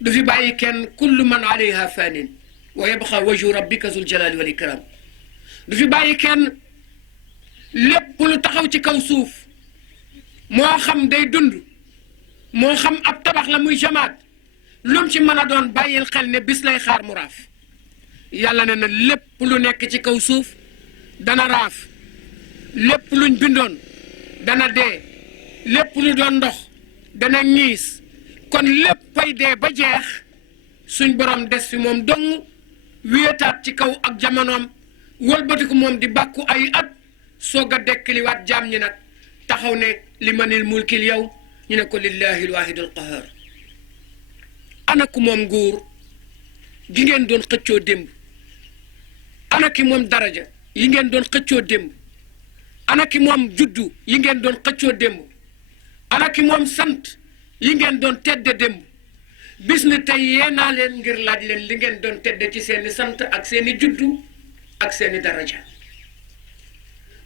du fi bàyyi kenn kullu man alayha fanin wa yabqa wajhu rabbika zul jalali wal ikram du fi bàyyi kenn lépp lu taxaw ci kaw suuf moo xam day dund moo xam ab tabax la muy jamaat lum ci mën a doon bàyyil xel ne bis lay xaar mu raaf yàlla ne na lépp lu nekk ci kaw suuf dana raaf lépp luñ bindoon dana dee lépp lu doon ndox dana ñiis kon léppay dee ba jeex suñ borom des fi moom dong wéetaat ci kaw ak jamonoom wëlbatiku moom di bàkku ay at soog a dekkiliwaat jaam ñi nag taxaw ne li manil mulkil yow ñu ne ko lillahi alwahidul qahar ana ku moom nguur gi ngeen doon xëccoo démb ana ki moom daraja yi ngeen doon xëccoo démb ana ki moom juddu yi ngeen doon xëccoo démb ana ki moom sant yi ngeen doon tedde démb bis ni tey yeenaa leen ngir laaj leen li ngeen doon tedde ci seeni sant ak seeni juddu ak seeni daraja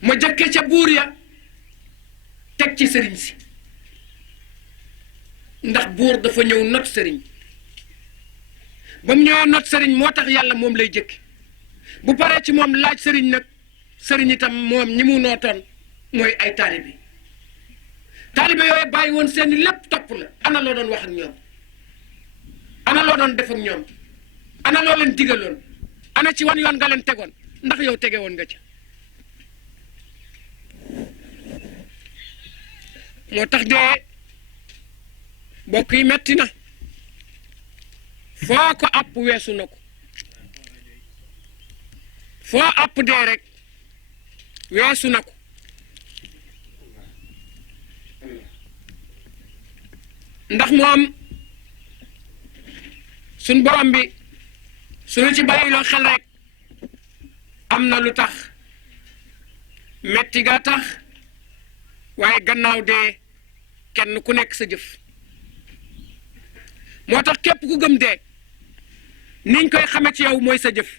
ma jëkke ca buur ya teg ci sëriñ si ndax buur dafa ñëw not sëriñ ba mu ñëwee not sëriñ moo tax yàlla moom lay jëkki bu paree ci moom laaj sëriñ nag sëriñ itam moom ñi mu nootoon mooy ay taalibe taalibe yooyu bàyyi woon seeni lépp topp la ana loo doon wax ak ñoom ana loo doon def ak ñoom ana loo leen digaloon ana ci wan yoon nga leen tegoon ndax yow tege woon nga ca moo tax dee mbokk yi metti na foo ko àpp weesu na ko foo àpp dee rek weesu na ko ndax moom suñ borom bi suñu ci bàyyiloo xel rek am na lu tax metti gaa tax waaye gannaaw dee kenn ku nekk sa jëf moo tax képp ku gëm dee niñ koy xame ci yow mooy sa jëf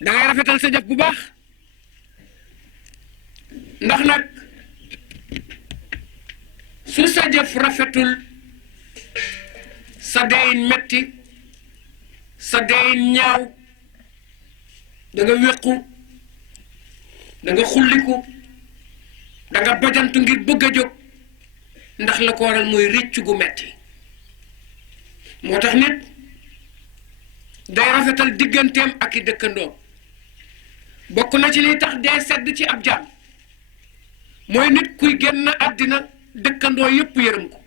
dangay rafetal sa jëf bu baax ndax nag su sa jëf rafetul sa deyin metti sa deyin ñaaw da nga wéqu da nga xulliku da nga bajantu ngir bëgg a jóg ndax la ko waral mooy réccu gu metti moo tax nit day rafetal digganteem ak i dëkkandoom bokk na ci liy tax dee sedd ci ab jaam mooy nit kuy génn àddina dëkkandoo yépp yërëm ko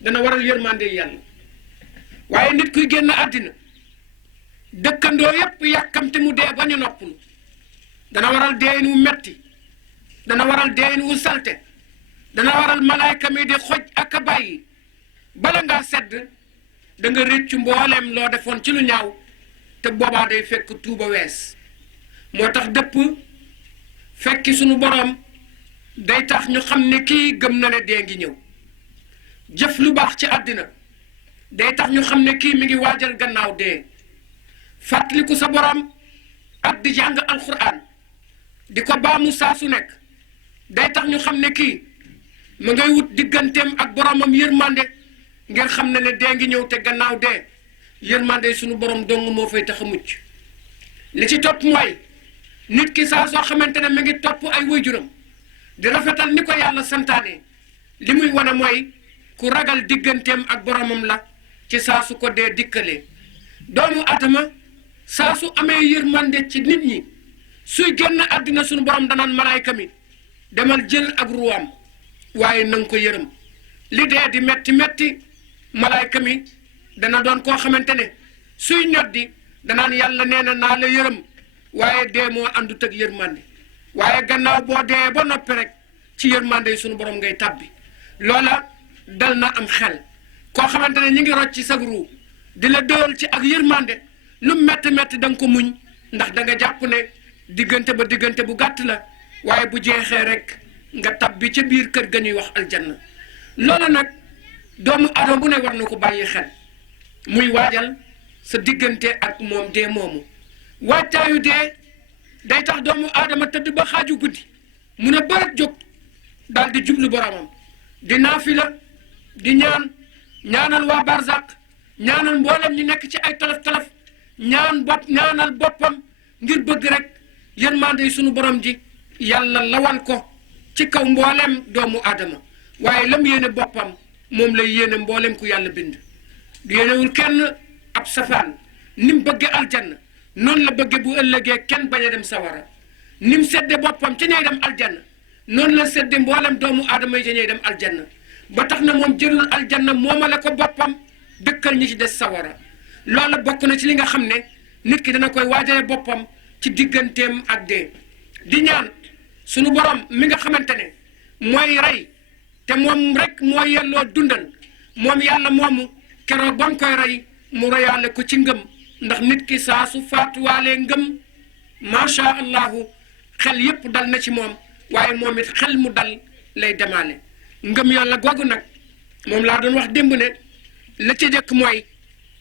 dana waral yërmande yàlla waaye nit kuy génn àddina dëkkandoo yépp yàkkamte mu dee ba ñu noppalu dana waral deeyin wu metti dana waral deeyin wu salte dana waral malaayka mi di xoj ak a bàyyi bala ngaa sedd da nga réccu mbooleem loo defoon ci lu ñaaw te boobaa day fekk tuuba wees moo tax dëpp fekki sunu borom day tax ñu xam ne kii gëm na ne dee ngi ñëw jëf lu baax ci àddina day tax ñu xam ne kii mi ngi waajal gannaaw dee fàttaliku sa borom ak di jàng alxuraan di ko baamu saa su nekk day tax ñu xam ne kii ma ngay wut digganteem ak boromam yërmande ngeen xam ne dee ngi ñëw te gannaaw dee yërmande suñu borom dong moo fay tax a mucc li ci topp mooy nit ki saa soo xamante ne mi ngi topp ay waajuram di rafetal ni ko yàlla santaane li muy wane mooy ku ragal digganteem ak boromam la ci saa su ko dee dikkalee doomu adama saa su amee yërmande ci nit ñi suy génn àddina suñu borom danaan malaayka mi demal jël ak ruwaam waaye nanga ko yërëm li dee di metti metti malaayka mi dana doon koo xamante ne suy ñoddi danaan yàlla nee na naa la yërëm waaye dee moo àndut ak yërmande waaye gannaaw boo dee ba noppi rek ci yërmande yi suñu borom ngay tàbbi loola dal na am xel koo xamante ne ñi ngi rocc ci sag ruu di la dëwal ci ak yërmande lu metti metti da nga ko muñ ndax da nga jàpp ne diggante ba diggante bu gàtt la waaye bu jeexee rek nga tabbi ca biir kër ga ñuy wax aljanna loola nag doomu adama bu ne war na ko bàyyi xel muy waajal sa diggante ak moom dee moomu waajtaayu dee day tax doomu aadama tëdd ba xaaju guddi mun a bërat jóg daal di jublu boromam di naafila di ñaanal waa barzak ñaanal mboolem ñi nekk ci ay tolof-tolof ñaanal boppam ngir bëgg rek yërmande yi sunu borom ji yàlla lawal ko ci kaw mboolem doomu aadama waaye lam yéene boppam moom lay yéene mboolem ku yàlla bind yéenewul kenn ab safaan ni mu bëgge aljanna noonu la bëgge bu ëllëgee kenn bañ a dem sawara ni mu sedde boppam ci ñay dem aljanna noonu la sedde mboolem doomu aadama yi ci ñay dem aljanna ba tax na moom jëlul aljanna moomale ko boppam dëkkal ñi ci des sawara loolu bokk na ci li nga xam ne nit ki dana koy waajale boppam ci digganteem ak dee di ñaan sunu borom mi nga xamante ne mooy rey te moom rek mooy yelloo dundal moom yàlla moomu keroog ba mu koy rey mu reyaale ko ci ngëm ndax nit ki saa su faatuwaalee ngëm macha allahu xel yépp dal na ci moom waaye moom it xel mu dal lay demaale ngëm yàlla googu nag moom laa doon wax démb ne la ca jëkk mooy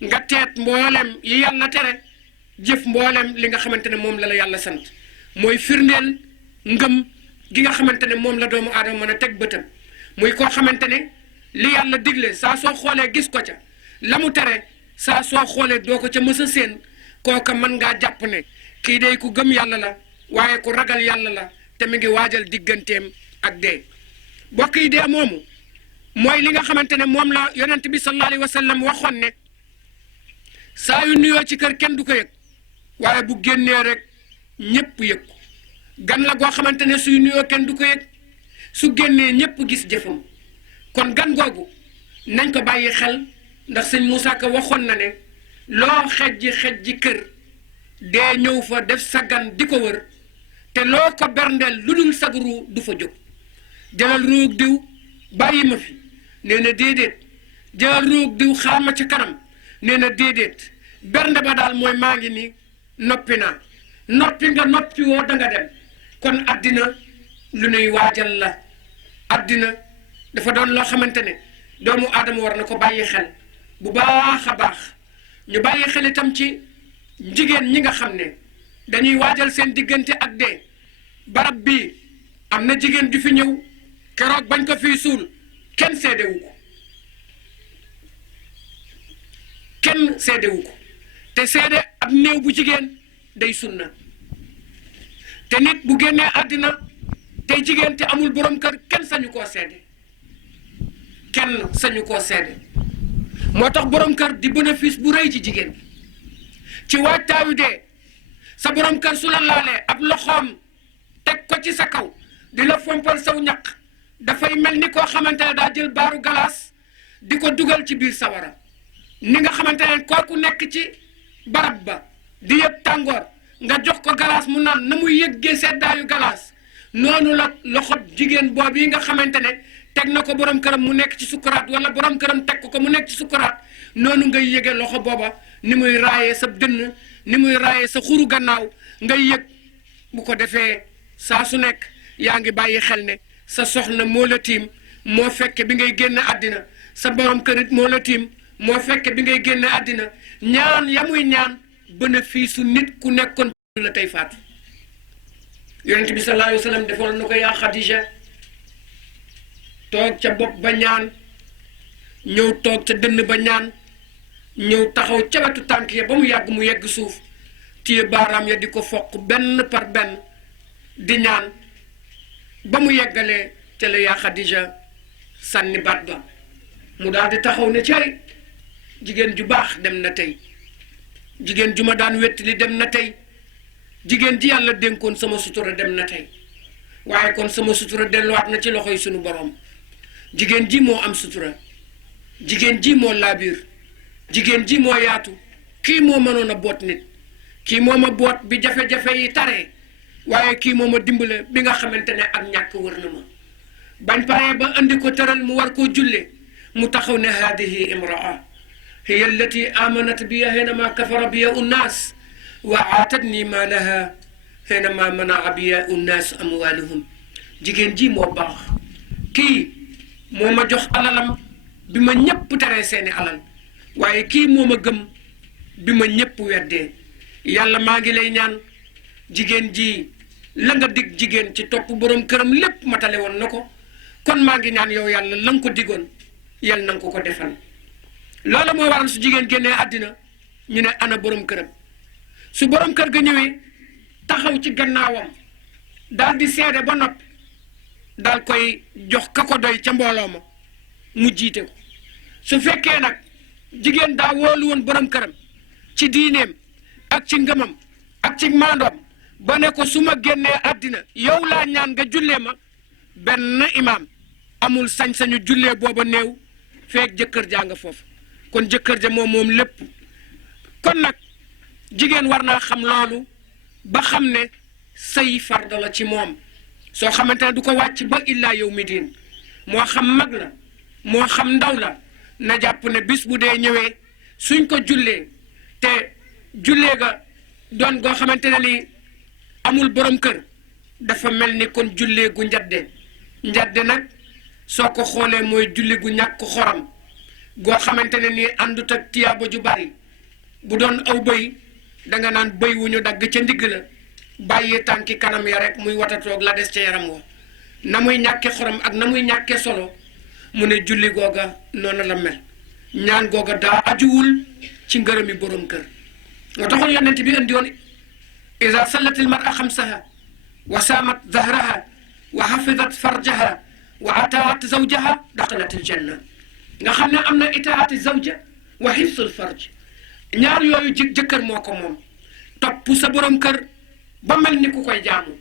nga teet mboolem yi yàlla tere jëf mboolem li nga xamante ne moom la yàlla sant mooy firndeel ngëm gi nga xamante ne moom la doomu aadama mën a teg bëtam muy koo xamante ne li yàlla digle saa soo xoolee gis ko ca la mu tere saa soo xoolee doo ko ca mës a séen kooka mën ngaa jàpp ne kii day ku gëm yàlla la waaye ku ragal yàlla la te mi ngi waajal digganteem ak dee bokk yi dee moomu mooy li nga xamante ne moom la yonent bi sallallahu alayhi wa sallam waxoon ne saa yu nuyoo ci kër kenn du ko yëg waaye bu génnee rek ñépp yëg ko gan la goo xamante ne suy nuyoo kenn du ko yëg su génnee ñépp gis jëfam kon gan googu nañ ko bàyyi xel ndax sëñ Moussa Ka waxoon na ne loo xejji kër dee ñëw fa def sa gan di ko wër te loo ko berndeel lu dul sag ruu du fa jóg jëlal ruug diw bàyyi ma fi nee na déedéet jëlal ruug diw xaar ma ca kanam nee na déedéet bernde ba daal mooy maa ngi ni noppi naa noppi nga noppi woo da nga dem kon addina lu nuy waajal la addina dafa doon loo xamante ne doomu aadama war na ko bàyyi xel bu baax a baax ñu bàyyi xel itam ci jigéen ñi nga xam ne dañuy waajal seen diggante ak dee barab bii am na jigéen ju fi ñëw keroog bañ ko fii suul kenn seedewu ko te seede ab néew bu jigéen day sunna te nit bu génnee àddina tey jigéen te amul borom kër kenn sañu koo seede moo tax borom kër di bénéfice bu rëy ci jigéen ci waajtaayu dee sa borom kër su la laalee ab loxoom teg ko ci sa kaw di la fompal saw ñaq dafay mel ni koo xamante ne daa jël baaru galaas di ko dugal ci biir sawara ni nga xamante ne kooku nekk ci barab ba di yëg tàngoor nga jox ko galaas mu naan na muy yëggee seddaayu galaas noonu la loxo jigéen boobu yi nga xamante ne teg na ko borom këram mu nekk ci sukkuraat wala borom këram teg ko mu nekk ci sukkuraat noonu ngay yëge loxo booba ni muy raayee sa dënn ni muy raayee sa xuru gannaaw ngay yëg bu ko defee saa su nekk yaa ngi bàyyi xel ne sa soxna moo la tiim moo fekke bi ngay génn àddina sa borom kërit moo la tiim moo fekke bi ngay génn àddina ñaan ya muy ñaan bénéfice su nit ku nekkoon la tey faatu yonent bi sallallahu alayhi wa sallam defoon na ko yaa Xadija toog ca bopp ba ñaan ñëw toog ca dënn ba ñaan ñëw taxaw ca wetu tànk ya ba mu yàgg mu yegg suuf téye baaraam ya di ko foq benn par benn di ñaan ba mu yeggalee ca la yaa Xadija sànni baat ba mu daal di taxaw ne cay jigéen ju baax dem na tey jigéen ju ma daan wettali dem na tey jigéen ji yàlla dénkoon sama sutura dem na tey waaye kon sama sutura delluwaat na ci loxoy sunu borom jigéen ji moo am sutura jigéen ji moo laabiir jigéen ji moo yaatu kii moo mënoon a boot nit kii moo ma boot bi jafe-jafe yi taree waaye kii moo ma dimbale bi nga xamante ne ak ñàkk wër na ma bañ paree ba andi ko tëral mu war koo julle mu taxaw ne haadihi imraa hiya allati amanat biya hinama kafara biya unnaas wa aatatni maalaha hinama manaa biya unnaas amwaaluhum jigéen ji moo baax kii moo ma jox alalam bi ma ñëpp teree seeni alal waaye kii moo ma gëm bi ma ñëpp weddee yàlla maa ngi lay ñaan jigéen ji la nga dig jigéen ci topp borom këram lépp matale woon na ko kon maa ngi ñaan yow yàlla la nga ko digoon yàlla na nga ko defal loolu moo waral su jigéen génnee àddina ñu ne ana borom këram su borom kër ga ñëwee taxaw ci gannaawam daal di seede ba noppi daal koy jox ka ko doy ca mbooloo ma mu jiite ko su fekkee nag jigéen daa wóolu woon borom këram ci diineem ak ci ngëmam ak ci maandoom ba ne ko su ma génnee àddina yow laa ñaan nga jullee ma benn imaam amul sañ-sañu jullee booba néew feek jëkkër jaa nga foofu kon jëkkër ja moom lépp kon nag jigéen war naa xam loolu ba xam ne sëy farda la ci moom soo xamante ne du ko wàcc ba illaa yow mi diin moo xam mag la moo xam ndaw la na jàpp ne bis bu dee ñëwee suñ ko jullee te jullee ga doon goo xamante ne ni amul borom kër dafa mel ni kon jullee gu njadde nag soo ko xoolee mooy julli gu ñàkk xoram goo xamante ne ni àndut ak tiyaaba ju bari bu doon aw bëy danga naan bëy wu ñu dagg ca ndigg la bàyyee tànki kanam ya rek muy watatoog la des ca yaram wa na muy ñàkke xorom ak na muy ñàkke solo mu ne julli googa noonu la mel ñaan googa daa ajuwul ci ngërëmi borom kër moo taxoon yonent bi indi woon iza sallat al mar'a xamsaha wa saamat zahraha wa hafidat farjaha wa ataat zawjaha daxalat al janna nga xam ne am na itaati zawja wa hifsul farj ñaar yooyu jëkkër moo ko moom topp sa borom kër ba mel ni ku koy jaamu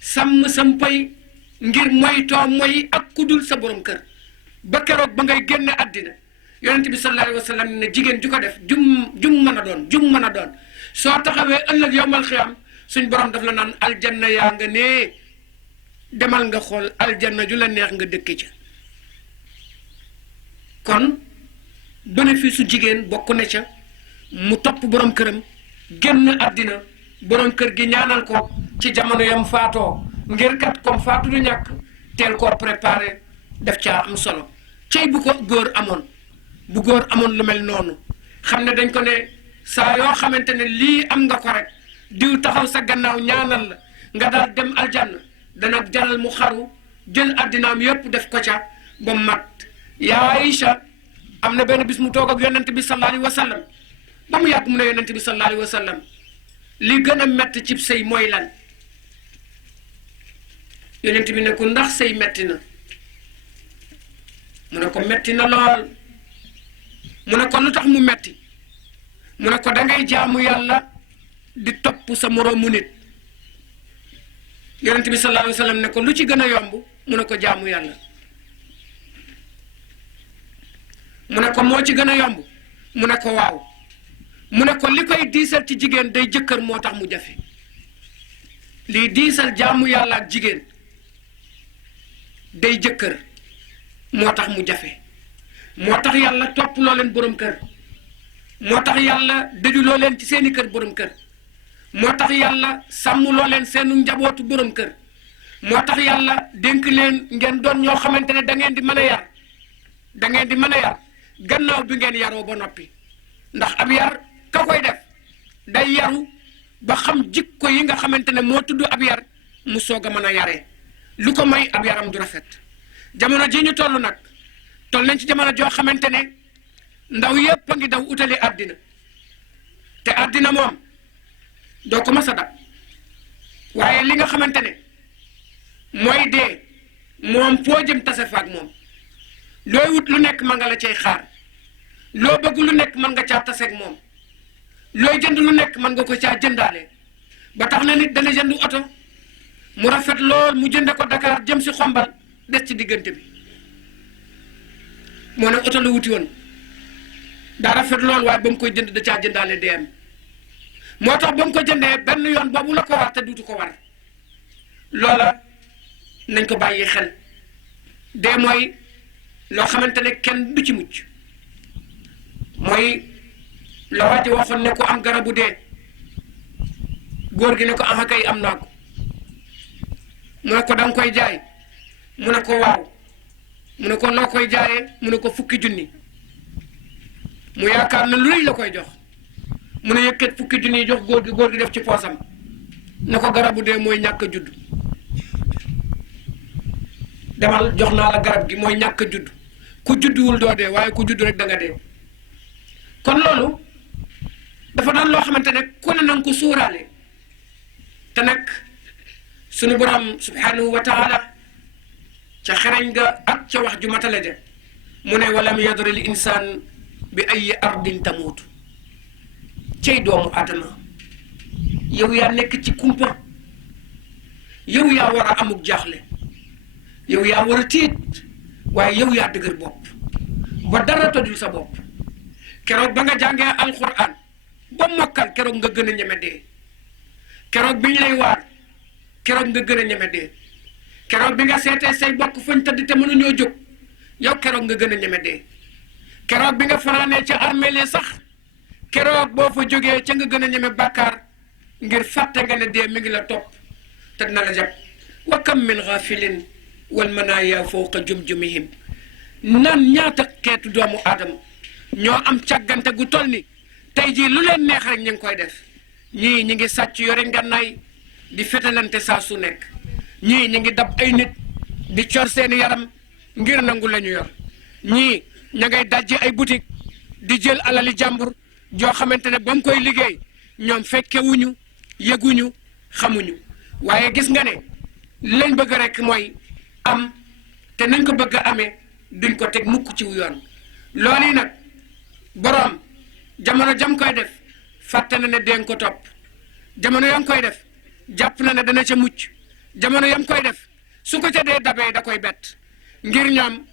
sàmm sam pay ngir moytoo moy ak kudul sa borom kër ba keroog ba ngay génne àddina yonent bi sallallahu alayhi wa sallam ne jigéen ju ko def jum mën a doon soo taxawee ëllëg yowmal xiyam suñ borom daf la naan aljanna yaa nga nee demal nga xool aljanna ju la neex nga dëkk ca kon bénéfice su jigéen bokk na ca mu topp borom këram génn àddina borom kër gi ñaanal ko ci jamono yam faatoo ngir kat comme faatu du ñàkk teel koo préparé def caa am solo cey bu ko góor amoon lu mel noonu xam ne dañ ko ne saa yoo xamante ne lii am nga ko rek diw taxaw sa gannaaw ñaanal la nga daal dem aljanna dana jaral mu xaru jël àddinaam yépp def ko ca ba mat yaa Aïcha am na benn bis mu toog ak yonent bi sallallahu alayhi wa sallam ba mu yàgg mu ne yonent bi sallallahu alayhi wa sallam li gën a metti ci sëy mooy lan yonent bi ne ko ndax sëy metti na mu ne ko metti na lool mu ne ko lu tax mu metti mu ne ko dangay jaamu yàlla di topp sa moroomu nit yonent bi sallallahu alayhi wa sallam ne ko lu ci gën a yomb mu ne ko jaamu yàlla mu ne ko moo ci gën a yomb mu ne ko waaw mu ne ko li koy diisal ci jigéen day jëkkër moo tax mu jafe lii diisal jaamu yàlla ak jigéen day jëkkër moo tax mu jafe moo tax yàlla topp loo leen borom kër moo tax yàlla dëju loo leen ci seeni kër borom kër moo tax yàlla sàmm loo leen seenu njabootu borom kër moo tax yàlla dénk leen ngeen doon ñoo xamante ne da ngeen di mën a yar gannaaw bi ngeen yaroo ba noppi ndax ab yar ka koy def day yaru ba xam jikko yi nga xamante ne moo tudd ab yar mu soog a mën a yaree lu ko may ab yaram du rafet jamono ji ñu toll nag toll nañ ci jamono joo xamante ne ndaw yépp a ngi daw utali àddina te àddina moom doo ko mës a dab waaye li nga xamante ne mooy dee moom foo jëm tase faak moom looy wut lu nekk mën nga la cay xaar loo bëgg lu nekk mën nga caa taseeg moom looy jënd lu nekk mën nga ko caa jëndaale ba tax na nit dana jënd oto mu rafet lool mu jënde ko Dakar jëm si xombal des ci diggante bi moo ne oto la wuti woon daa rafet lool waaye ba mu koy jënd da caa jëndaale DM moo tax ba mu ko jëndee benn yoon boobu la ko war te duutu ko war loola nañ ko bàyyi xel dee mooy loo xamante ne kenn du ci mucc mooy la waaji waxoon ne ko am garabu dee góor gi ne ko ah kay am naa ko mu ne ko danga koy jaay mu ne ko waaw mu ne ko loo koy jaayee mu ne ko 1000 junni mu yaakaar na lu rëy la koy jox mu ne yëkkat 1000 junni jox góor gi def ci poosam ne ko garabu dee mooy ñàkk a judd demal jox naa la garab gi mooy ñàkk a judd ku judduwul doo dee waaye ku judd rek da nga dee kon loolu dafa doon loo xamante ne ku ne nanga ko sóoraale te nag sunu borom subhanahu wa taala ca xereñ nga ak ca wax ju matale de mu ne walam yadri l insaan bi ay ardin tamuutu cey doomu adama yow yaa nekk ci kumpa yow yaa war a amuk jaaxle yow yaa war a tiit waaye yow yaa dëgër bopp ba dara tojul sa bopp keroog ba nga jàngee alquran ba mokkal keroog nga gën a ñeme dee keroog bi ñu lay waar keroog nga gën a ñeme dee keroog bi nga seetee say bokk fañ tëdd te mënuñoo jóg yow keroog nga gën a ñeme dee keroog bi nga fanaanee ca armeel sax keroog boo fa jógee ca nga gën a ñeme bàkkaar ngir fàtte nga ne dee mi ngi la topp te dina la jàpp wa kam min ghafilin wal manaaya fawqa jumjumihim nan ñaata xeetu doomu aadama ñoo am càggante gu toll ni tey jii lu leen neex rek ñu ngi koy def ñii ñi ngi sàcc yore ngannaay di fetalante saa su nekk ñii ñi ngi dab ay nit di cor seeni yaram ngir nangu la ñu yor ñii ña ngay dajji ay boutique di jël alali jàmbur joo xamante ne ba mu koy liggéey ñoom fekkewuñu yëguñu xamuñu waaye gis nga ne lañ bëgg rek mooy am te nañ ko bëgg a amee duñ ko teg mukk ci yoon loolu yi nag boroom jamono jam koy def fàtte na ne deen ko topp jamono yam koy def jàpp na ne dana ca mucc jamono yam koy def su ko ca dee dabee da koy bett ngir ñoom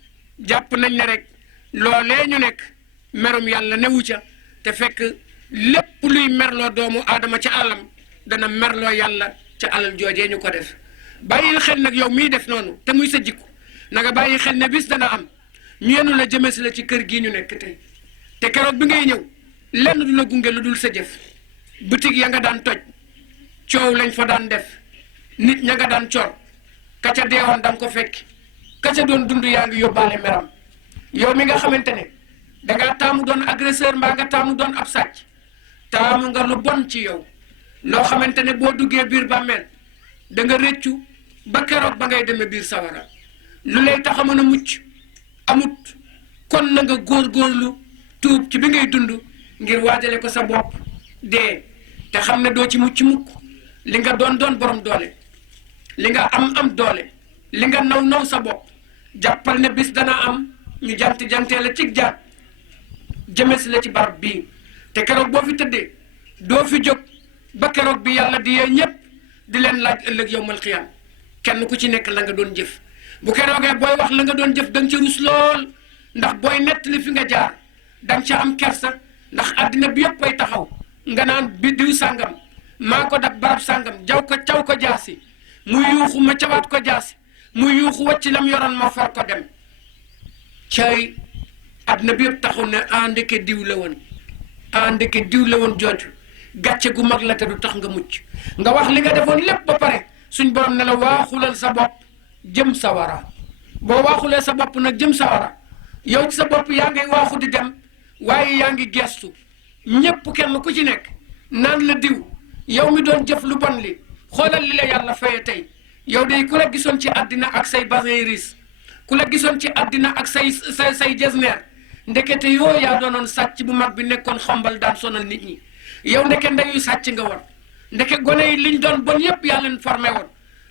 jàpp nañ ne rek loolee ñu nekk merum yàlla newu ca te fekk lépp luy merloo doomu aadama ca àllam dana merloo yàlla ca alal joojee ñu ko def bàyyil xel nag yow miy def noonu te muy sa jikku na nga bàyyi xel ne bis dana am ñu yenu la jëmesi la ci kër gii ñu nekk tey te keroog bi ngay ñëw lenn du la gunge lu dul sa jëf boutique ya nga daan toj coow lañ fa daan def nit ña nga daan cor ka ca deewoon da nga ko fekk ka ca doon dund yaa ngi yóbbaale meram yow mi nga xamante ne dangaa taamu doon agresseur mbaa nga taamu doon ab sàcc taamu nga lu bon ci yow loo xamante ne boo duggee biir bàmmeel da nga rëccu ba keroog ba ngay demee biir sawara lu lay tax a mën a mucc amut kon na nga góorgóorlu tuub ci bi ngay dund ngir waajale ko sa bopp dee te xam ne doo ci mucc mukk li nga doon borom doole li nga am doole li nga naw sa bopp jàppal ne bis dana am ñu jantee la cig jaat jëmes la ci barab bii te keroog boo fi tëddee doo fi jóg ba keroog bi yàlla di yee ñépp di leen laaj ëllëg yawmal qiyaam kenn ku ci nekk la nga doon jëf bu keroogee booy wax la nga doon jëf da nga ca rus lool ndax booy nettali fi nga jaar da nga ca am kersa ndax àddina bi yëpp ay taxaw nga naan bi diw sàngam maa ko dab barab sàngam caw ko jaasi mu yuuxu ma cawaat ko jaasi mu yuuxu wacc lam yoroon ma for ko dem cay àddina bi yëpp taxaw ne ndeke diw la woon ndeke diw la woon jooju gàcce gu mag la te du tax nga mucc nga wax li nga defoon lépp ba pare suñ borom ne la waaxulal sa bopp jëm sawara boo waaxulee sa bopp nag jëm sawara yow ci sa bopp yaa ngi waaxu di dem waaye yaa ngi gestu ñépp kenn ku ci nekk naan la diw yow mi doon jëf lu bon li xoolal li la yàlla faye tey yow de ku la gisoon ci àddina ak say basin riis ku la gisoon ci àddina ak say jesneer ndekete yoo yaa doonoon sàcc bu mag bi nekkoon xombal daan sonal nit ñi yow ndeke ndeyu sàcc nga woon ndeke gone yi liñ doon bon yépp yaa leen formé woon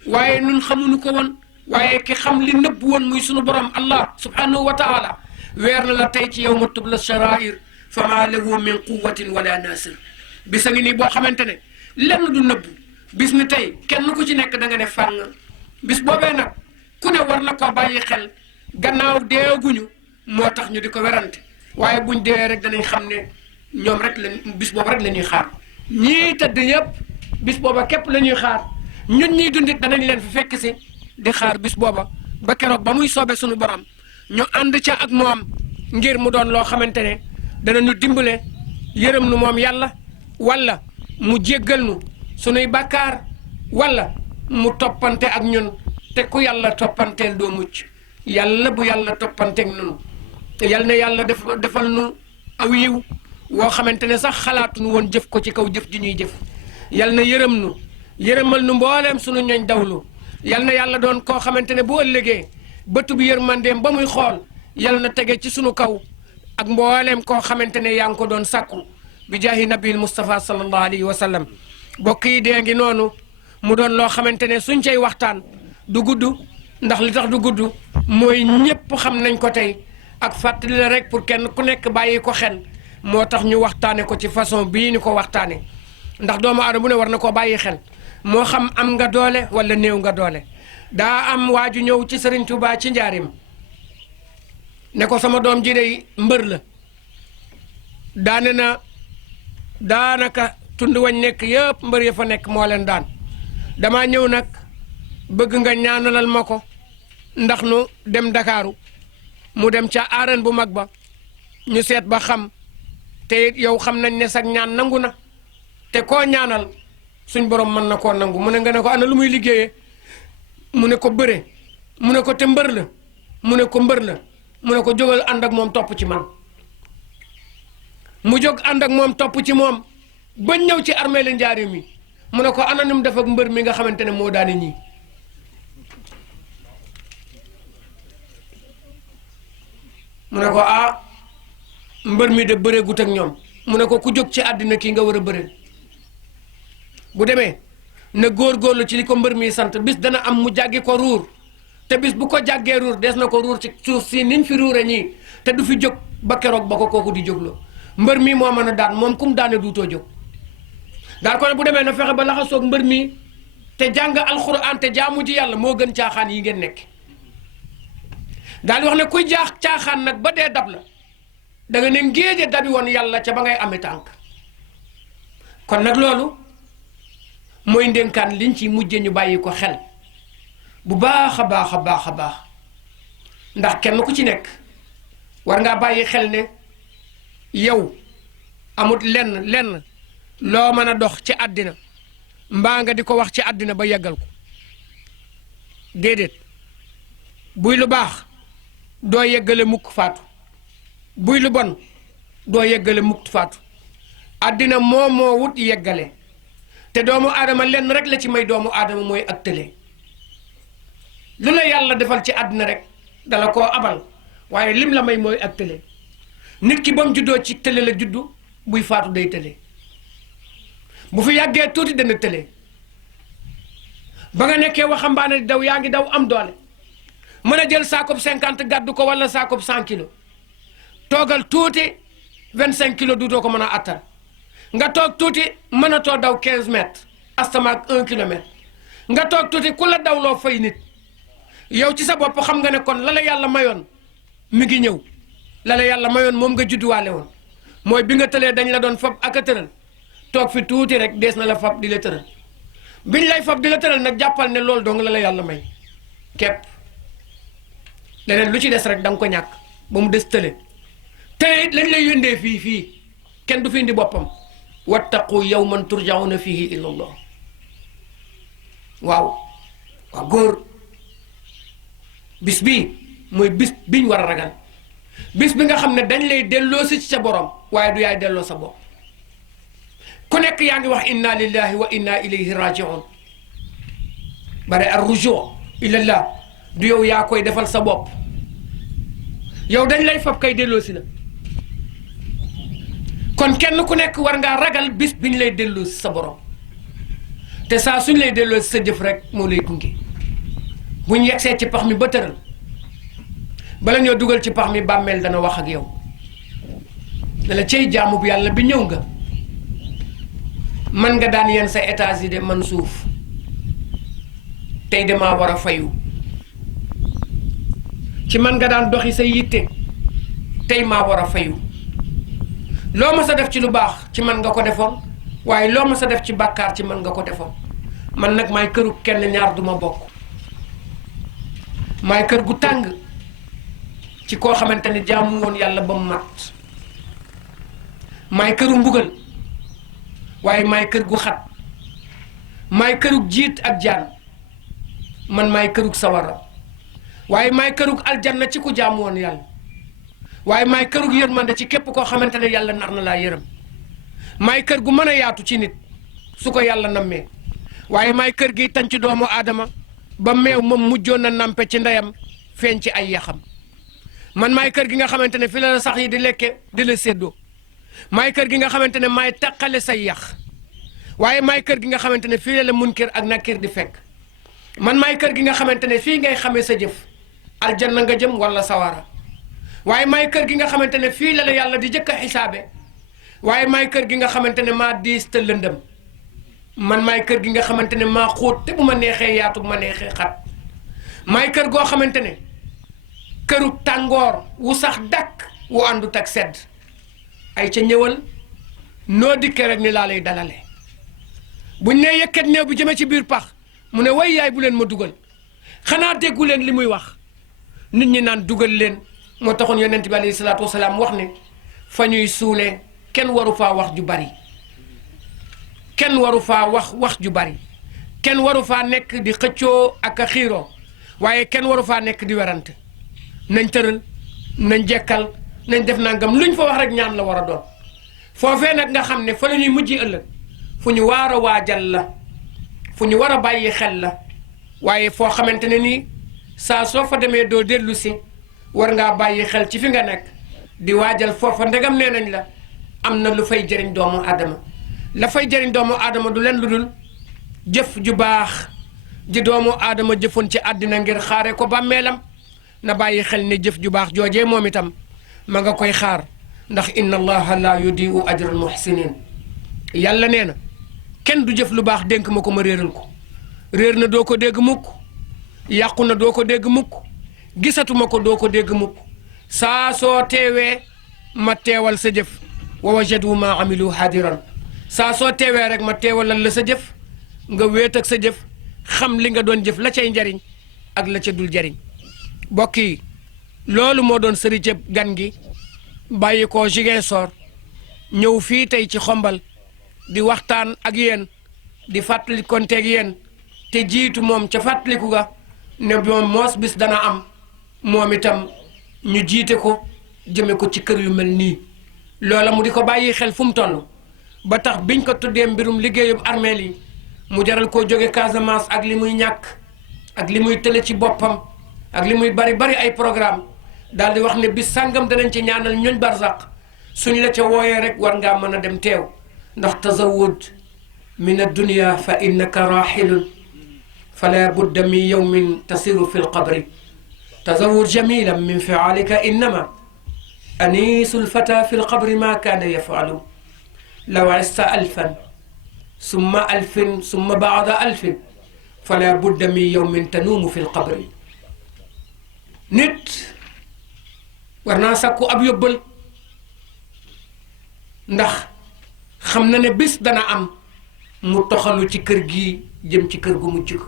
waaye nun xamuñu ko woon waaye ki xam li nëbb woon muy sunu borom allah subhanahu wa taala weer na la tey ci yow ma tubla sharair fa maa lahu min quwatin wala nasir bisa ngi nii boo xamante ne lenn du nëbb bis ni tey kenn ku ci nekk da nga ne fàng bis boobee nag ku ne war na koo bàyyi xel gannaaw deeguñu moo tax ñu di ko werante waaye buñ dee rek danañ xam ne ñoom rek la bis booba rek la ñuy xaar ñii tëdd ñëpp bis booba képp la ñuy xaar ñun ñiy dundit danañ leen fi fekk si di xaar bis booba ba keroog ba muy soobee suñu borom ñu ànd ca ak moom ngir mu doon loo xamante ne danañu dimbale yërëm nu moom yàlla wala mu jéggal nu sunuy bàkkaar wala mu toppante ak ñun te ku yàlla toppanteel doo mucc yàlla bu yàlla toppanteeg nunu yal na yàlla defal nu aw yiw woo xamante ne sax xalaatuñu woon jëf ko ci kaw jëf ji ñuy jëf yal na yërëm nu yërëmal nu mbooleem sunu ñoñ dawlu yal na yàlla doon koo xamante ne bu ëllëgee bëtu bi yërmandeem ba muy xool yal na tege ci sunu kaw ak mbooleem koo xamante ne yaa ngi ko doon sàkku bi jaahi nabil Mustafa sallallahu alayhi wa sallam bokk yi dee ngi noonu mu doon loo xamante ne suñ cay waxtaan du gudd ndax li tax du gudd mooy ñépp xam nañ ko tey ak fàttali la rek pour kenn ku nekk bàyyi ko xel moo tax ñu waxtaane ko ci façon bii ni ko waxtaane ndax doomu aadama bu ne war na koo bàyyi xel moo xam am nga doole wala néew nga doole daa am waaju ñëw ci Sëriñ Tuubaa ci njaarim ne ko sama doom ji dey mbër la daane na daanaka tund wañ nekk yëpp mbër ya fa nekk moo leen daan damaa ñëw nag bëgg nga ñaanalal ma ko ndax nu dem Ndakaaru mu dem ca arène bu mag ba ñu seet ba xam te yow xam nañ ne sag ñaan nangu na te koo ñaanal suñ borom mën na koo nangu mu ne nga ne ko ana lu muy liggéeyee mu ne ko bëre mu ne ko te mbër la mu ne ko mbër la mu ne ko jógal ànd ak moom topp ci man mu jóg ànd ak moom topp ci moom ba ñëw ci armée la njaarim mi mu ne ko ana nu mu def ak mbër mi nga xamante ne moo daane ñii mu ne ko ah mbër mi de bëree gut ak ñoom mu ne ko ku jóg ci àddina kii nga war a bëre bu demee na góorgóorlu ci li ko mbër mi sant bis dana am mu jàggi ko ruur te bis bu ko jàggee ruur des na ko ruur ci suuf si niñ fi ruure ñii te du fi jóg ba keroog ba ko kooku di jógloo mbër mi moo mën a daan moom kum daane duutoo jóg daal ko ne bu demee na fexe ba laxasoog mbër mi te jàng alxuraan te jaamu ji yàlla moo gën caaxaan yi ngeen nekk daal di wax ne kuy jaax caaxaan nag ba dee dab la da nga ne ngéeje dabi woon yàlla ca ba ngay amee tànk kon nag loolu mooy ndénkaan liñ ci mujje ñu bàyyi ko xel bu baax a baax a baax a baax ndax kenn ku ci nekk war ngaa bàyyi xel ne yow amut lenn loo mën a dox ci àddina mbaa nga di ko wax ci àddina ba yeggal ko déedéet buy lu baax doo yeggale mukk faatu buy lu bon doo yeggale mukk faatu àddina moo wut yeggale te doomu aadama lenn rek la ci may doomu aadama mooy ak tële lu la yàlla defal ci àddina rek dala koo abal waaye lim la may mooy ak tële nit ki ba mu juddoo ci tële la juddu buy faatu day tële bu fi yàggee tuuti dana tële ba nga nekkee waxambaane di daw yaa ngi daw am doole mën a jël saakob 50 gàddu ko wala saakob 100 kilos toogal tuuti 25 kilos duutoo ko mën a attan nga toog tuuti mën a too daw 15 mètres astamaak 1 kilomètre nga toog tuuti ku la dawloo fay nit yow ci sa bopp xam nga ne kon la la yàlla mayoon mi ngi ñëw la la yàlla mayoon moom nga judduwaale woon mooy bi nga tëlee dañ la doon fab ak a tëral toog fi tuuti rek dees na la fab di la tëral biñ lay fab di la tëral nag jàppal ne loolu dong la la yàlla may képp leneen lu ci des rek da nga ko ñàkk ba mu des tële tële lañ lay yóndee fii kenn du fi indi boppam wattaqu yawman turjauna fihi ila allah waaw góor bis bii mooy bis biñ war a ragal bis bi nga xam ne dañ lay delloo si ci sa borom waaye du yaay delloo sa bopp ku nekk yaa ngi wax inna lillahi wa inna ilayhi rajiun bare ar rujuu ilallah du yow yaa koy defal sa bopp yow dañ lay fab kay delloosi la kon kenn ku nekk war ngaa ragal bis biñ lay delloosi sa borom te saa suñ lay delloosi sa jëf rek moo lay gunge buñ yegsee ci pax mi ba tëral bala ñoo dugal ci pax mi bàmmeel dana wax ak yow ne la cey jaamu bu yàlla bi ñëw nga man nga daan yenn sa étage yi de man suuf tey damaa war a fayu ci man nga daan doxi sa yitte tey maa war a fayu loo ma sa def ci lu baax ci man nga ko defoon waaye loo ma sa def ci bàkkaar ci man nga ko defoon man nag maay këru kenn ñaar duma bokk maay kër gu tàng ci koo xamante ne jaamu woon yàlla ba mu mat maay këru mbugal waaye maay kër gu xat maay kërug jiit ak jaan man maay kërug sawara waaye maay kërug aljanna ci ku jaamu woon yàlla waaye maay kërug yërmande ci képp koo xamante ne yàlla nar na laa yërëm maay kër gu mën a yaatu ci nit su ko yàlla nammee waaye maay kër gi tànc doomu aadama ba meew moom mujjoon na nampe ci ndeyam feeñ ci ay yaxam man maay kër gi nga xamante ne fi la sax yi di lekke di la séddoo maay kër gi nga xamante ne maay taqale say yax waaye maay kër gi nga xamante ne fii la munkar ak nakir di fekk man maay kër gi nga xamante ne fii ngay xamee sa jëf aljanna nga jëm wala sawara waaye maay kër gi nga xamante ne fii la yàlla di jëkk a xisaabe waaye maay kër gi nga xamante ne maa diis te lëndëm man maay kër gi nga xamante ne maa xóot te bu ma neexee yaatu bu ma neexee xat maay kër goo xamante ne këru tàngoor wu sax dakk wu àndut ak sedd ay ca ñëwal noo dikkee rek ni laa lay dalale buñ ne yëkkat néew bi jëme ci biir pax mu ne way yaay bu leen ma dugal xanaa déggu leen li muy wax nit ñi naan dugal leen moo taxoon yonent bi alayhi salaatu wasalaam wax ne fa ñuy suulee kenn waru faa wax ju bari kenn waru faa wax ju bari kenn waru faa nekk di xëccoo ak a xiiroo waaye kenn waru faa nekk di werante nañ tëral nañ jekkal nañ def nangam luñ fa wax rek ñaan la war a doon foofee nag nga xam ne fa la ñuy mujj ëllëg fu ñu war a waajal la fu ñu war a bàyyi xel la waaye foo xamante ne nii saa soo fa demee doo dellu si war ngaa bàyyi xel ci fi nga nekk di waajal foofa ndegam nee nañ la am na lu fay jëriñ doomu aadama la fay jëriñ doomu aadama du leen lu dul jëf ju baax ji doomu aadama jëfoon ci àddina ngir xaare ko bàmmeelam na bàyyi xel ne jëf ju baax joojee moom itam ma nga koy xaar ndax inna allaha la yudiu ajra al muhsinin yàlla nee na kenn du jëf lu baax dénk ma ko ma réeral ko réer na doo ko dégg mukk yàqu na doo ko dégg mukk gisatuma ko doo ko dégg mukk saa soo teewee ma teewal sa jëf wa wajadu ma amilu hadiran saa soo teewee rek ma teewalal la sa jëf nga wéet ak sa jëf xam li nga doon jëf la cay njariñ ak la ca dul jariñ bokk yi loolu moo doon sëriñ gan gi bàyyi ko Ziguinchor ñëw fii tey ci xombal di waxtaan ak yéen di fàttalikonteeg yéen te jiitu moom ca fàttaliku ga ne moom moos bis dana am moom itam ñu jiite ko jëme ko ci kër yu mel nii loola mu di ko bàyyi xel fu mu toll ba tax biñ ko tuddee mbirum liggéeyub armeel yi mu jaral koo jóge Casamance ak li muy ñàkk ak li muy tële ci boppam ak li muy bari ay programme daal di wax ne bis sàngam danañ ci ñaanal ñooñ barzaq suñ la ca wooyee rek war ngaa mën a dem teew ndax tazawud min addunia fa innaka raxilun fala budda min yawmin tasiru fi lqabri tazawud jamilan min fialika innama anisu lfata fi lqabri ma kaana yafalu law ista alfan summa alfin summa baada alfin fala budda min yawmin tanuumu fi lqabri nit war naa sakku ab yóbbal ndax xam na ne bis dana am mu toxalu ci kër gi jëm ci kër gu mujj ko